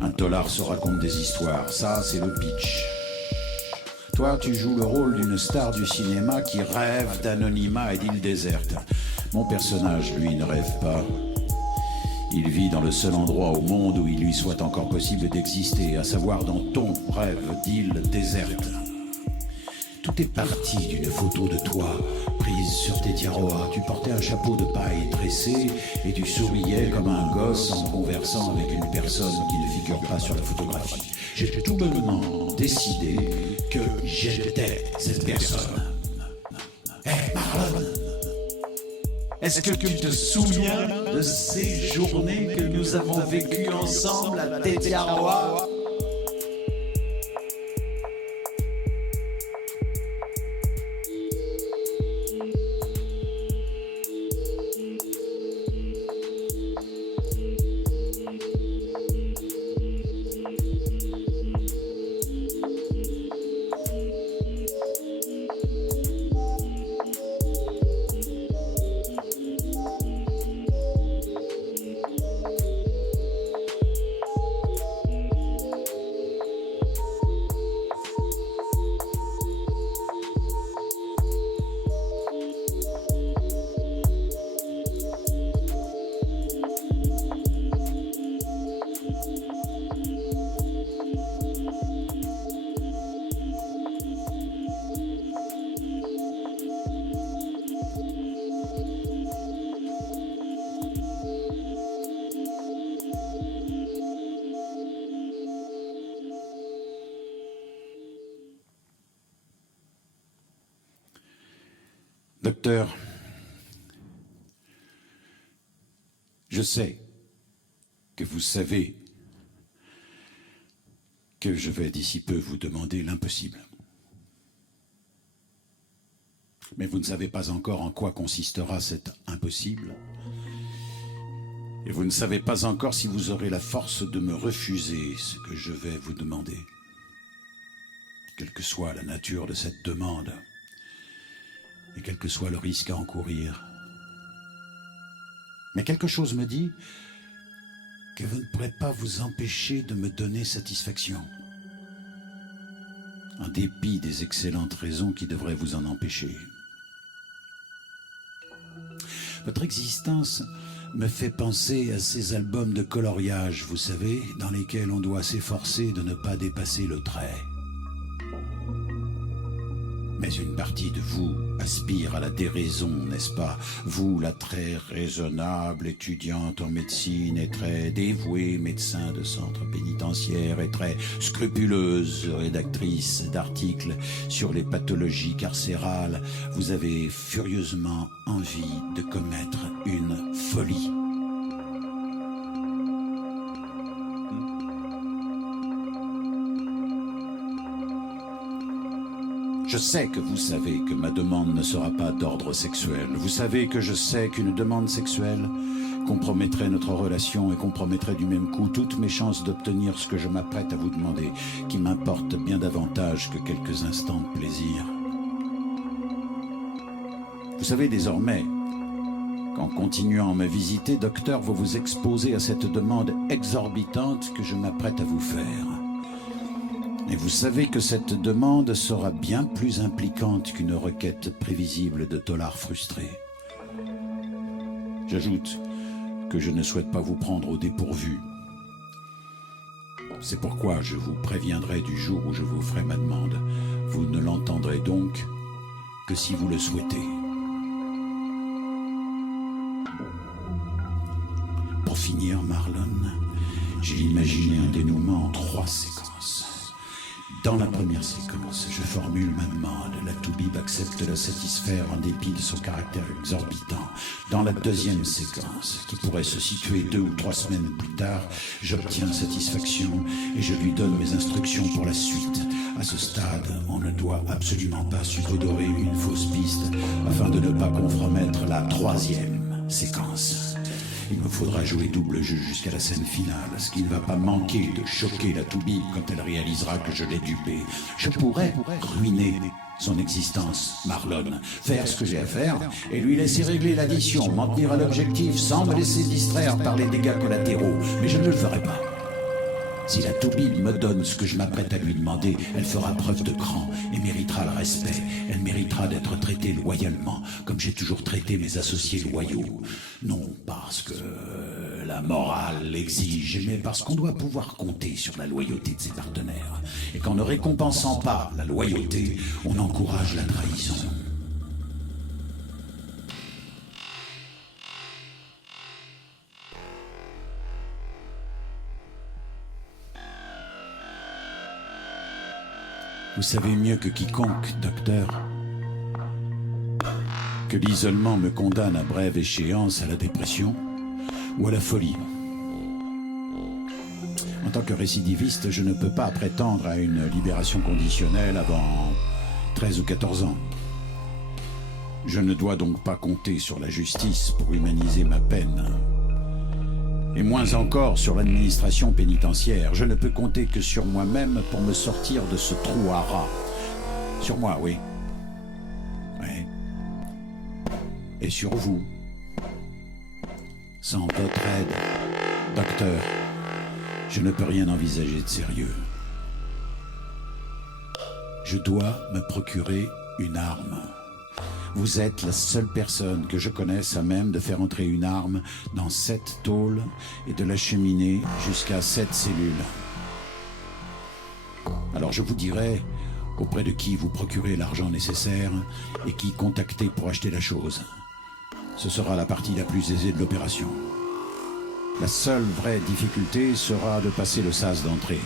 Un tolard se raconte des histoires, ça c'est le pitch. Toi tu joues le rôle d'une star du cinéma qui rêve d'anonymat et d'île déserte. Mon personnage, lui, ne rêve pas. Il vit dans le seul endroit au monde où il lui soit encore possible d'exister, à savoir dans ton rêve d'île déserte. Tout est parti d'une photo de toi, prise sur Tetiaroa. Tu portais un chapeau de paille tressé et tu souriais comme un gosse en conversant avec une personne qui ne figure pas sur la photographie. J'ai tout bonnement décidé que j'étais cette personne. Hé, Marlon, est-ce que tu te souviens de ces journées que nous avons vécues ensemble à Tetiaroa? Docteur, je sais que vous savez que je vais d'ici peu vous demander l'impossible. Mais vous ne savez pas encore en quoi consistera cet impossible. Et vous ne savez pas encore si vous aurez la force de me refuser ce que je vais vous demander. Quelle que soit la nature de cette demande. et quel que soit le risque à encourir. Mais quelque chose me dit que vous ne pourrez pas vous empêcher de me donner satisfaction, en dépit des excellentes raisons qui devraient vous en empêcher. Votre existence me fait penser à ces albums de coloriage, vous savez, dans lesquels on doit s'efforcer de ne pas dépasser le trait. Mais une partie de vous aspire à la déraison, n'est-ce pas? Vous, la très raisonnable étudiante en médecine et très dévouée médecin de centre pénitentiaire et très scrupuleuse rédactrice d'articles sur les pathologies carcérales, vous avez furieusement envie de commettre une folie. Je sais que vous savez que ma demande ne sera pas d'ordre sexuel. Vous savez que je sais qu'une demande sexuelle compromettrait notre relation et compromettrait du même coup toutes mes chances d'obtenir ce que je m'apprête à vous demander, qui m'importe bien davantage que quelques instants de plaisir. Vous savez désormais qu'en continuant à me visiter, docteur, vous vous exposez à cette demande exorbitante que je m'apprête à vous faire. Et vous savez que cette demande sera bien plus impliquante qu'une requête prévisible de dollars frustrés. J'ajoute que je ne souhaite pas vous prendre au dépourvu. C'est pourquoi je vous préviendrai du jour où je vous ferai ma demande. Vous ne l'entendrez donc que si vous le souhaitez. Pour finir, Marlon, j'ai imaginé un dénouement en 3 séquences. Dans la première séquence, je formule ma demande. La toubib accepte de la satisfaire en dépit de son caractère exorbitant. Dans la deuxième séquence, qui pourrait se situer 2 ou 3 semaines plus tard, j'obtiens satisfaction et je lui donne mes instructions pour la suite. À ce stade, on ne doit absolument pas subodorer une fausse piste afin de ne pas compromettre la 3e séquence. Il me faudra jouer double jeu jusqu'à la scène finale, ce qui ne va pas manquer de choquer la toubib quand elle réalisera que je l'ai dupée. Je pourrais ruiner son existence, Marlon, faire ce que j'ai à faire et lui laisser régler l'addition, m'en tenir à l'objectif sans me laisser distraire par les dégâts collatéraux. Mais je ne le ferai pas. Si la toubib me donne ce que je m'apprête à lui demander, elle fera preuve de cran et méritera le respect. Elle méritera d'être traitée loyalement, comme j'ai toujours traité mes associés loyaux. Non parce que la morale l'exige, mais parce qu'on doit pouvoir compter sur la loyauté de ses partenaires. Et qu'en ne récompensant pas la loyauté, on encourage la trahison. Vous savez mieux que quiconque, docteur, que l'isolement me condamne à brève échéance à la dépression ou à la folie. En tant que récidiviste, je ne peux pas prétendre à une libération conditionnelle avant 13 ou 14 ans. Je ne dois donc pas compter sur la justice pour humaniser ma peine. Et moins encore sur l'administration pénitentiaire. Je ne peux compter que sur moi-même pour me sortir de ce trou à rats. Sur moi, oui. Oui. Et sur vous. Sans votre aide, docteur, je ne peux rien envisager de sérieux. Je dois me procurer une arme. Vous êtes la seule personne que je connaisse à même de faire entrer une arme dans cette tôle et de l'acheminer jusqu'à cette cellule. Alors je vous dirai auprès de qui vous procurez l'argent nécessaire et qui contacter pour acheter la chose. Ce sera la partie la plus aisée de l'opération. La seule vraie difficulté sera de passer le sas d'entrée,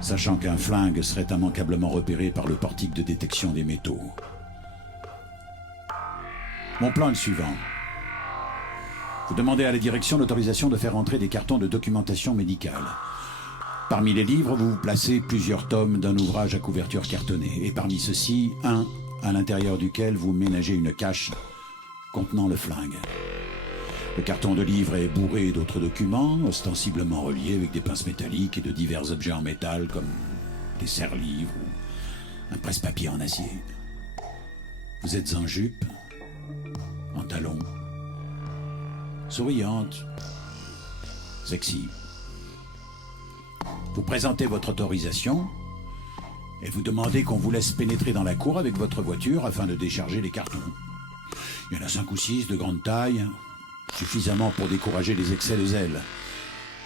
sachant qu'un flingue serait immanquablement repéré par le portique de détection des métaux. Mon plan est le suivant. Vous demandez à la direction l'autorisation de faire entrer des cartons de documentation médicale. Parmi les livres, vous placez plusieurs tomes d'un ouvrage à couverture cartonnée. Et parmi ceux-ci, un à l'intérieur duquel vous ménagez une cache contenant le flingue. Le carton de livre est bourré d'autres documents, ostensiblement reliés avec des pinces métalliques et de divers objets en métal, comme des serre-livres ou un presse-papier en acier. Vous êtes en jupe, en talons, souriante, sexy. Vous présentez votre autorisation et vous demandez qu'on vous laisse pénétrer dans la cour avec votre voiture afin de décharger les cartons. Il y en a 5 ou 6 de grande taille, suffisamment pour décourager les excès de zèle.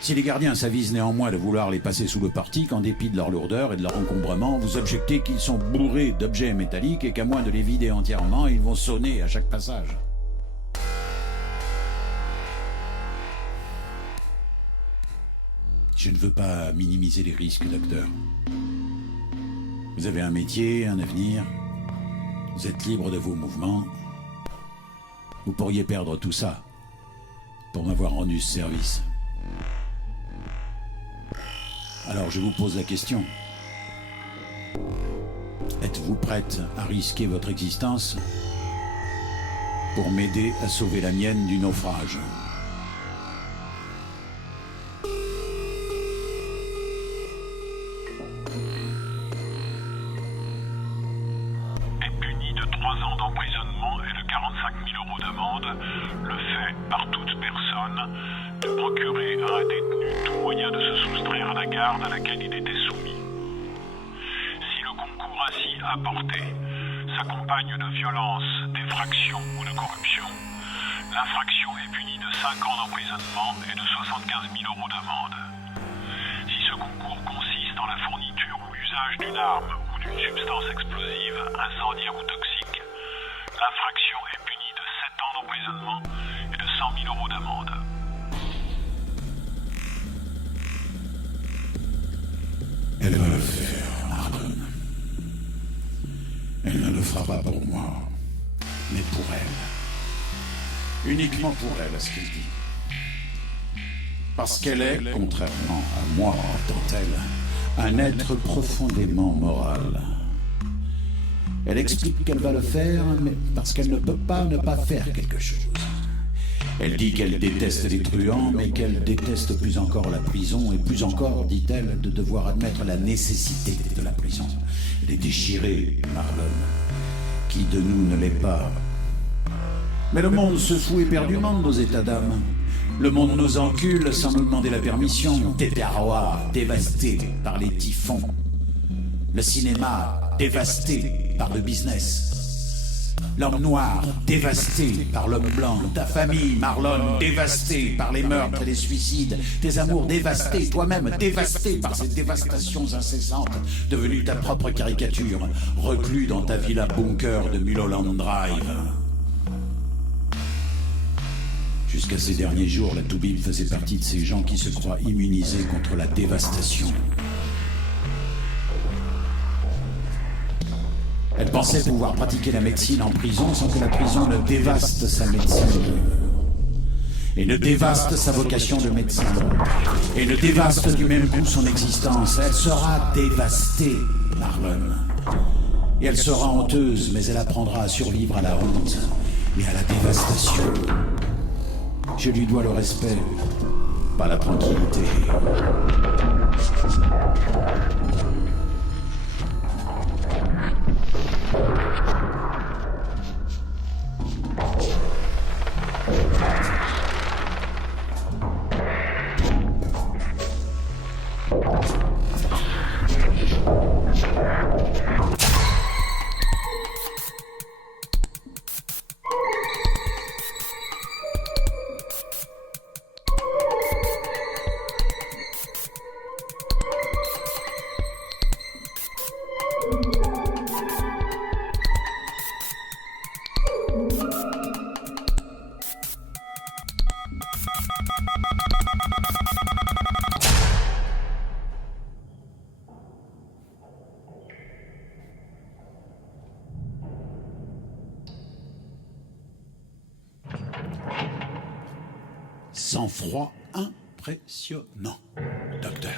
Si les gardiens s'avisent néanmoins de vouloir les passer sous le portique, en dépit de leur lourdeur et de leur encombrement, vous objectez qu'ils sont bourrés d'objets métalliques et qu'à moins de les vider entièrement, ils vont sonner à chaque passage. Je ne veux pas minimiser les risques, docteur. Vous avez un métier, un avenir. Vous êtes libre de vos mouvements. Vous pourriez perdre tout ça pour m'avoir rendu ce service. Alors je vous pose la question. Êtes-vous prête à risquer votre existence pour m'aider à sauver la mienne du naufrage ? Est puni de 3 ans d'emprisonnement et de 45 000 € d'amende le fait par toute personne de procurer à un détenu tout moyen de se soustraire à la garde à laquelle il était soumis. Si le concours ainsi apporté s'accompagne de violence, d'effraction ou de corruption, l'infraction est punie de 5 ans d'emprisonnement et de 75 000 € d'amende. Si ce concours consiste en la fourniture ou l'usage d'une arme ou d'une substance explosive, incendiaire ou toxique, l'infraction est punie de 7 ans d'emprisonnement et de 100 000 € d'amende. Elle va le faire, Marlon. Elle ne le fera pas pour moi, mais pour elle. Uniquement pour elle, à ce qu'elle dit. Parce qu'elle est, contrairement à moi, entend-elle, un être profondément moral. Elle explique qu'elle va le faire, mais parce qu'elle ne peut pas ne pas faire quelque chose. Elle dit qu'elle déteste les truands, mais qu'elle déteste plus encore la prison, et plus encore, dit-elle, de devoir admettre la nécessité de la prison. Elle est déchirée, Marlon. Qui de nous ne l'est pas? Mais le monde se fout éperdument de nos états d'âme. Le monde nous encule sans nous demander la permission. Tétaroa, dévasté par les typhons. Le cinéma, dévasté par le business. L'homme noir, dévasté par l'homme blanc. Ta famille, Marlon, dévastée par les meurtres et les suicides. Tes amours dévastés, toi-même dévasté par ces dévastations incessantes, devenue ta propre caricature, reclus dans ta villa bunker de Mulholland Drive. Jusqu'à ces derniers jours, la Toubib faisait partie de ces gens qui se croient immunisés contre la dévastation. Elle pensait pouvoir pratiquer la médecine en prison sans que la prison ne dévaste sa médecine. Et ne dévaste sa vocation de médecin. Et ne dévaste du même coup son existence. Elle sera dévastée, Marlon. Et elle sera honteuse, mais elle apprendra à survivre à la honte et à la dévastation. Je lui dois le respect, pas la tranquillité. Sang-froid impressionnant, docteur.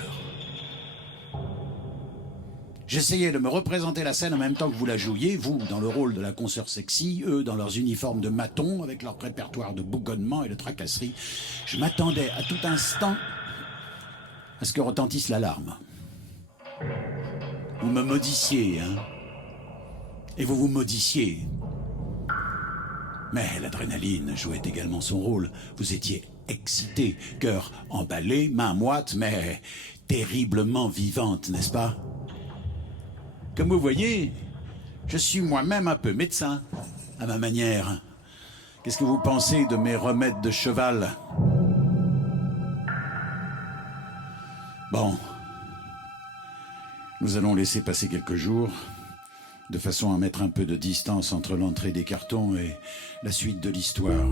J'essayais de me représenter la scène en même temps que vous la jouiez, vous dans le rôle de la consoeur sexy, eux dans leurs uniformes de matons avec leur répertoire de bougonnements et de tracasseries. Je m'attendais à tout instant à ce que retentisse l'alarme. Vous me maudissiez, hein? Et vous vous maudissiez. Mais l'adrénaline jouait également son rôle. Vous étiez excité, cœur emballé, main moite, mais terriblement vivante, n'est-ce pas? Comme vous voyez, je suis moi-même un peu médecin, à ma manière. Qu'est-ce que vous pensez de mes remèdes de cheval? Bon. Nous allons laisser passer quelques jours, de façon à mettre un peu de distance entre l'entrée des cartons et la suite de l'histoire.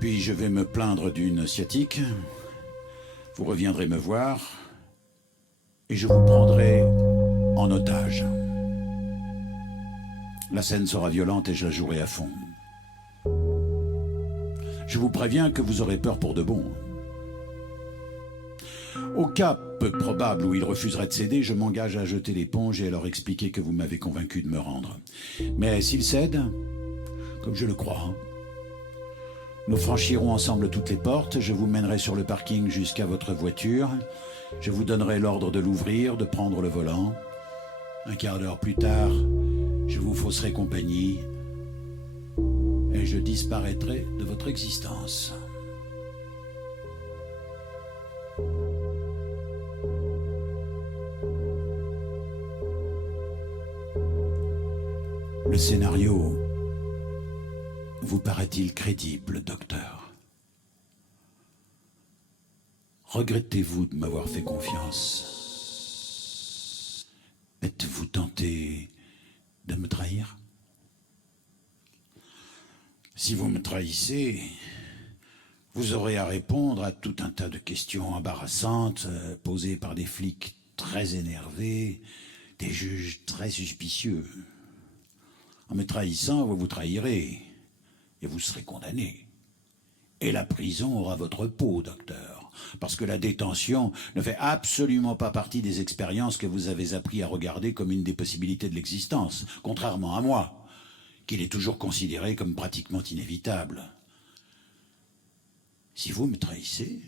Puis je vais me plaindre d'une sciatique. Vous reviendrez me voir et je vous prendrai en otage. La scène sera violente et je la jouerai à fond. Je vous préviens que vous aurez peur pour de bon. Au cas peu probable où il refuserait de céder, je m'engage à jeter l'éponge et à leur expliquer que vous m'avez convaincu de me rendre. Mais s'il cède, comme je le crois, nous franchirons ensemble toutes les portes, je vous mènerai sur le parking jusqu'à votre voiture, je vous donnerai l'ordre de l'ouvrir, de prendre le volant. Un quart d'heure plus tard, je vous fausserai compagnie et je disparaîtrai de votre existence. Le scénario vous paraît-il crédible, docteur? Regrettez-vous de m'avoir fait confiance? Êtes-vous tenté de me trahir? Si vous me trahissez, vous aurez à répondre à tout un tas de questions embarrassantes posées par des flics très énervés, des juges très suspicieux. En me trahissant, vous vous trahirez et vous serez condamné. Et la prison aura votre peau, docteur, parce que la détention ne fait absolument pas partie des expériences que vous avez appris à regarder comme une des possibilités de l'existence, contrairement à moi, qui l'ai toujours considéré comme pratiquement inévitable. Si vous me trahissez,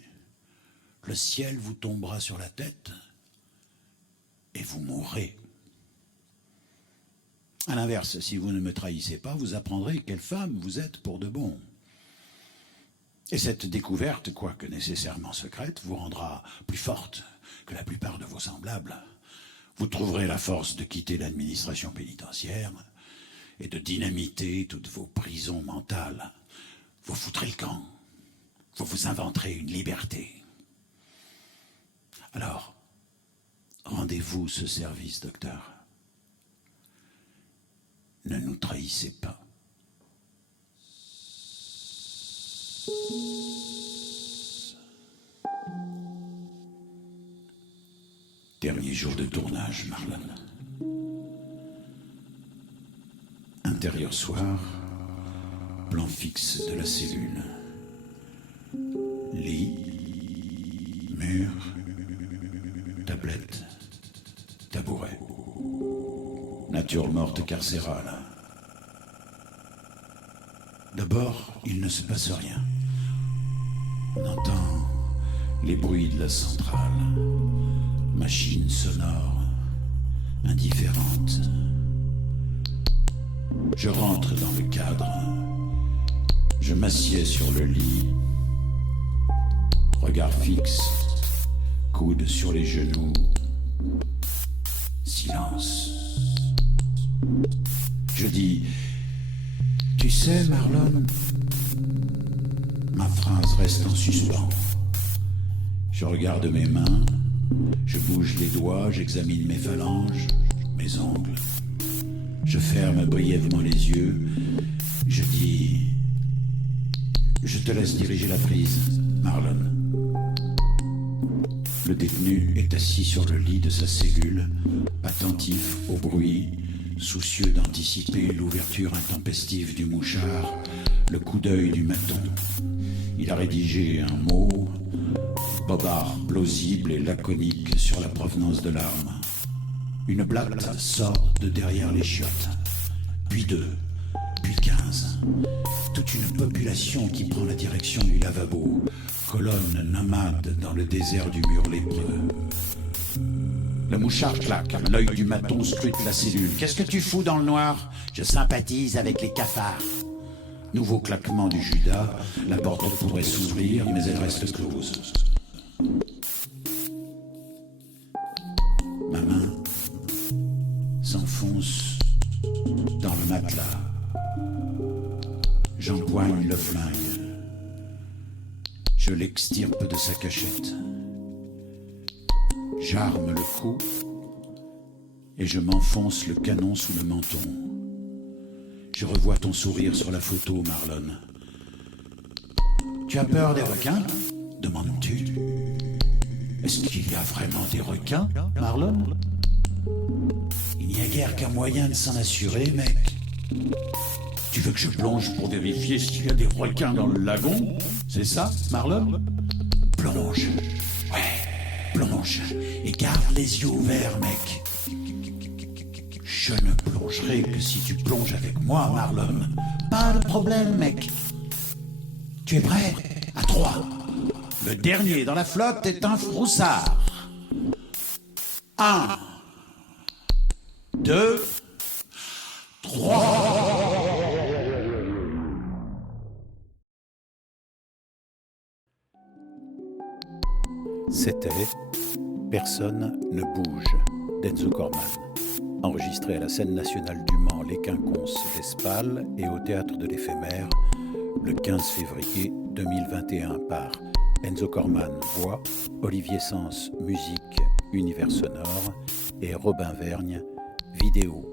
le ciel vous tombera sur la tête et vous mourrez. À l'inverse, si vous ne me trahissez pas, vous apprendrez quelle femme vous êtes pour de bon. Et cette découverte, quoique nécessairement secrète, vous rendra plus forte que la plupart de vos semblables. Vous trouverez la force de quitter l'administration pénitentiaire et de dynamiter toutes vos prisons mentales. Vous foutrez le camp. Vous vous inventerez une liberté. Alors, rendez-vous ce service, docteur. Ne nous trahissez pas. Dernier jour de tournage, Marlon. Intérieur soir, plan fixe de la cellule. Lit, mur, tablette, tabouret. Nature morte carcérale. D'abord, il ne se passe rien. On entend les bruits de la centrale. Machine sonore, indifférente. Je rentre dans le cadre. Je m'assieds sur le lit. Regard fixe, coude sur les genoux. Silence. Je dis, tu sais, Marlon, ma phrase reste en suspens. Je regarde mes mains, je bouge les doigts, j'examine mes phalanges, mes ongles. Je ferme brièvement les yeux, je dis, je te laisse diriger la prise, Marlon. Le détenu est assis sur le lit de sa cellule, attentif au bruit, soucieux d'anticiper l'ouverture intempestive du mouchard, le coup d'œil du maton. Il a rédigé un mot, bobard plausible et laconique sur la provenance de l'arme. Une blatte sort de derrière les chiottes, puis 2, puis 15. Toute une population qui prend la direction du lavabo, colonne nomade dans le désert du mur lépreux. Le mouchard claque, l'œil du maton scrute la cellule. Qu'est-ce que tu fous dans le noir? Je sympathise avec les cafards. Nouveau claquement du Judas, la porte pourrait s'ouvrir, mais elle reste close. Ma main s'enfonce dans le matelas. J'empoigne le flingue. Je l'extirpe de sa cachette. J'arme le coup et je m'enfonce le canon sous le menton. Je revois ton sourire sur la photo, Marlon. Tu as peur des requins? Demandes-tu. Est-ce qu'il y a vraiment des requins, Marlon? Il n'y a guère qu'un moyen de s'en assurer, mec. Tu veux que je plonge pour vérifier s'il y a des requins dans le lagon? C'est ça, Marlon? Plonge. Ouais, plonge. Et garde les yeux ouverts, mec. Je ne plongerai que si tu plonges avec moi, Marlon. Pas de problème, mec. Tu es prêt? À 3. Le dernier dans la flotte est un froussard. 1, 2, 3. C'était Personne ne bouge d'Enzo Corman, enregistré à la Scène nationale du Mans Les Quinconces d'Espal et au Théâtre de l'Éphémère le 15 février 2021 par Enzo Corman, voix, Olivier Sens, musique, univers sonore et Robin Vergne, vidéo.